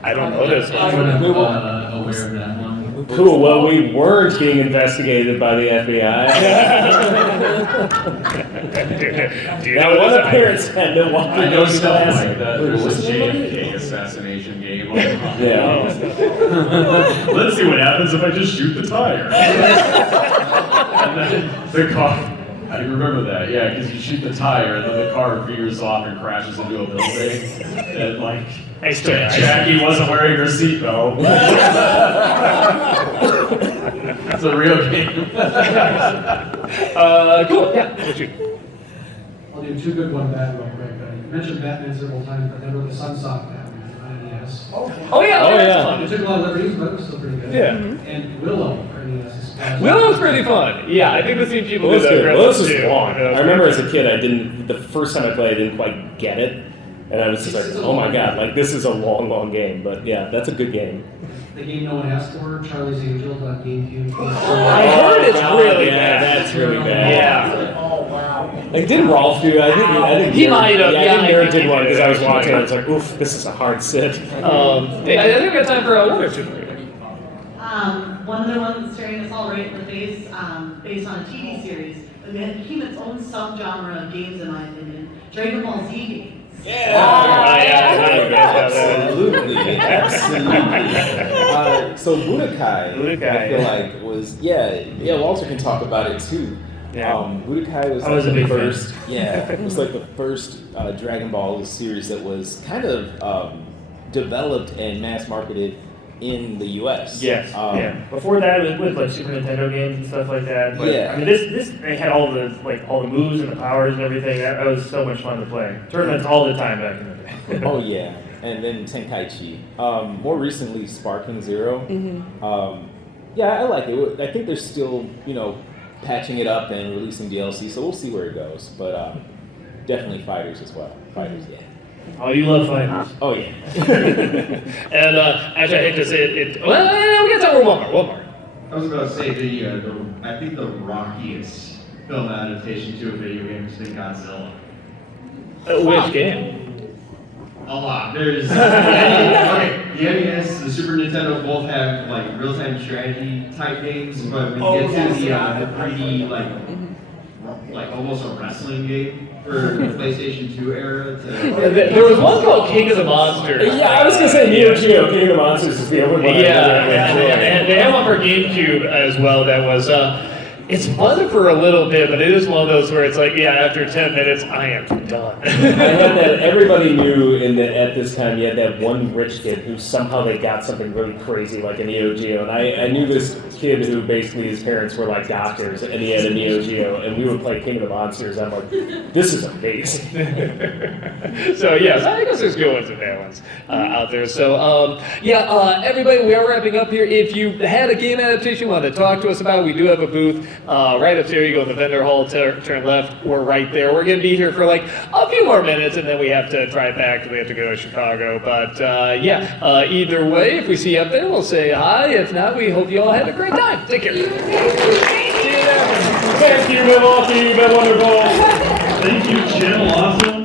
I don't know this one. Aware of that one? Cool. Well, we weren't being investigated by the FBI. That one appearance at Milwaukee. I know stuff like that. There was a JFK assassination game. Yeah. Let's see what happens if I just shoot the tire. And then the car. I remember that, yeah, because you shoot the tire and then the car veers off and crashes into a building. And like, Jackie wasn't wearing her seatbelt. It's a real game. Cool, yeah. What you? I'll do two good, one bad real quick. You mentioned Batman several times, but never the Sunsoft Batman on NES. Oh yeah. It took a lot of liberties, but it was still pretty good. Yeah. And Willow for NES. Willow's pretty fun. Yeah, I think the same people do that. Willow's was long. I remember as a kid, the first time I played, I didn't quite get it. And I was just like, oh my god, like this is a long, long game. But yeah, that's a good game. The game no one asked for, Charlie's Angels on GameCube. I heard it's really bad. That's really bad. Yeah. Oh wow. Like, didn't Rolf do? I think He might have. Yeah, Yeah, I think Nerd I did one because I was he watching. might I was like, oof, this is a hard sit. I think we got time for one or two. One of the ones that's staring us all right in the face, based on a TV series, but it became its own subgenre of games, in my opinion. Dragon Ball Z games. Absolutely. So Budokai, I feel like was Walter can talk about it too. Yeah. Budokai was I was like a the big fan. first. Yeah, it was like the first Dragon Ball series that was kind of developed and mass marketed in the U.S. Yes. Yeah. Before that, it was with like Super Nintendo games and stuff like that. But Yeah. I mean, this they had all the moves and the powers and everything. That was so much fun to play. Tournaments all the time back in the day. Oh yeah, and then Tenkaichi. More recently, Sparking Zero. Yeah, I like it. I think they're still, patching it up and releasing DLC, so we'll see where it goes. But definitely fighters as well. Fighters, yeah. Oh, you love fighters. Oh yeah. And actually, I hate to say it. Well, we got time for one more. I was about to say I think the rockiest film adaptation to a video game has been Godzilla. Which game? A lot. There's the NES, the Super Nintendo both have like real-time strategy type games, but when you get to the 3D like almost a wrestling game for the PlayStation 2 era. There was one called King of the Monsters. Yeah, I was gonna say Neo Geo King of the Monsters is the only one. And they had one for GameCube as well that was, it's fun for a little bit, but it is one of those where it's like, after 10 minutes, I am done. I had that. Everybody knew at this time you had that one rich kid who somehow they got something really crazy like a Neo Geo, and I knew this kid who basically his parents were like doctors, and he had a Neo Geo, and we would play King of the Monsters. I'm like, this is amazing. So yes, I guess there's good ones and bad ones out there. So everybody, we are wrapping up here. If you had a game adaptation you want to talk to us about, we do have a booth right up there. You go in the vendor hall, turn left. We're right there. We're going to be here for like a few more minutes, and then we have to drive back. We have to go to Chicago. But either way, if we see you up there, we'll say hi. If not, we hope you all had a great time. Take care. Thank you, Milwaukee. You've been wonderful. Thank you, Jim. Awesome.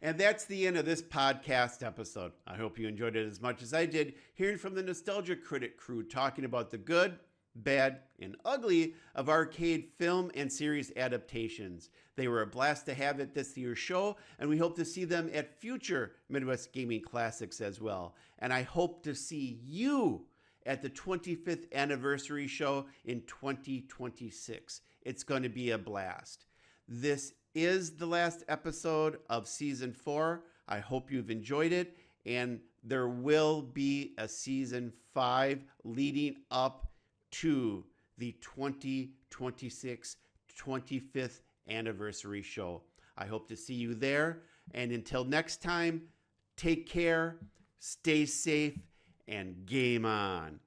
And that's the end of this podcast episode. I hope you enjoyed it as much as I did, hearing from the Nostalgia Critic Crew talking about the good, bad, and ugly of arcade film and series adaptations. They were a blast to have at this year's show, and we hope to see them at future Midwest Gaming Classics as well. And I hope to see you at the 25th anniversary show in 2026. It's going to be a blast. This is the last episode of season 4. I hope you've enjoyed it, and there will be a season 5 leading up to the 2026 25th anniversary show. I hope to see you there, and until next time, take care, stay safe, and game on.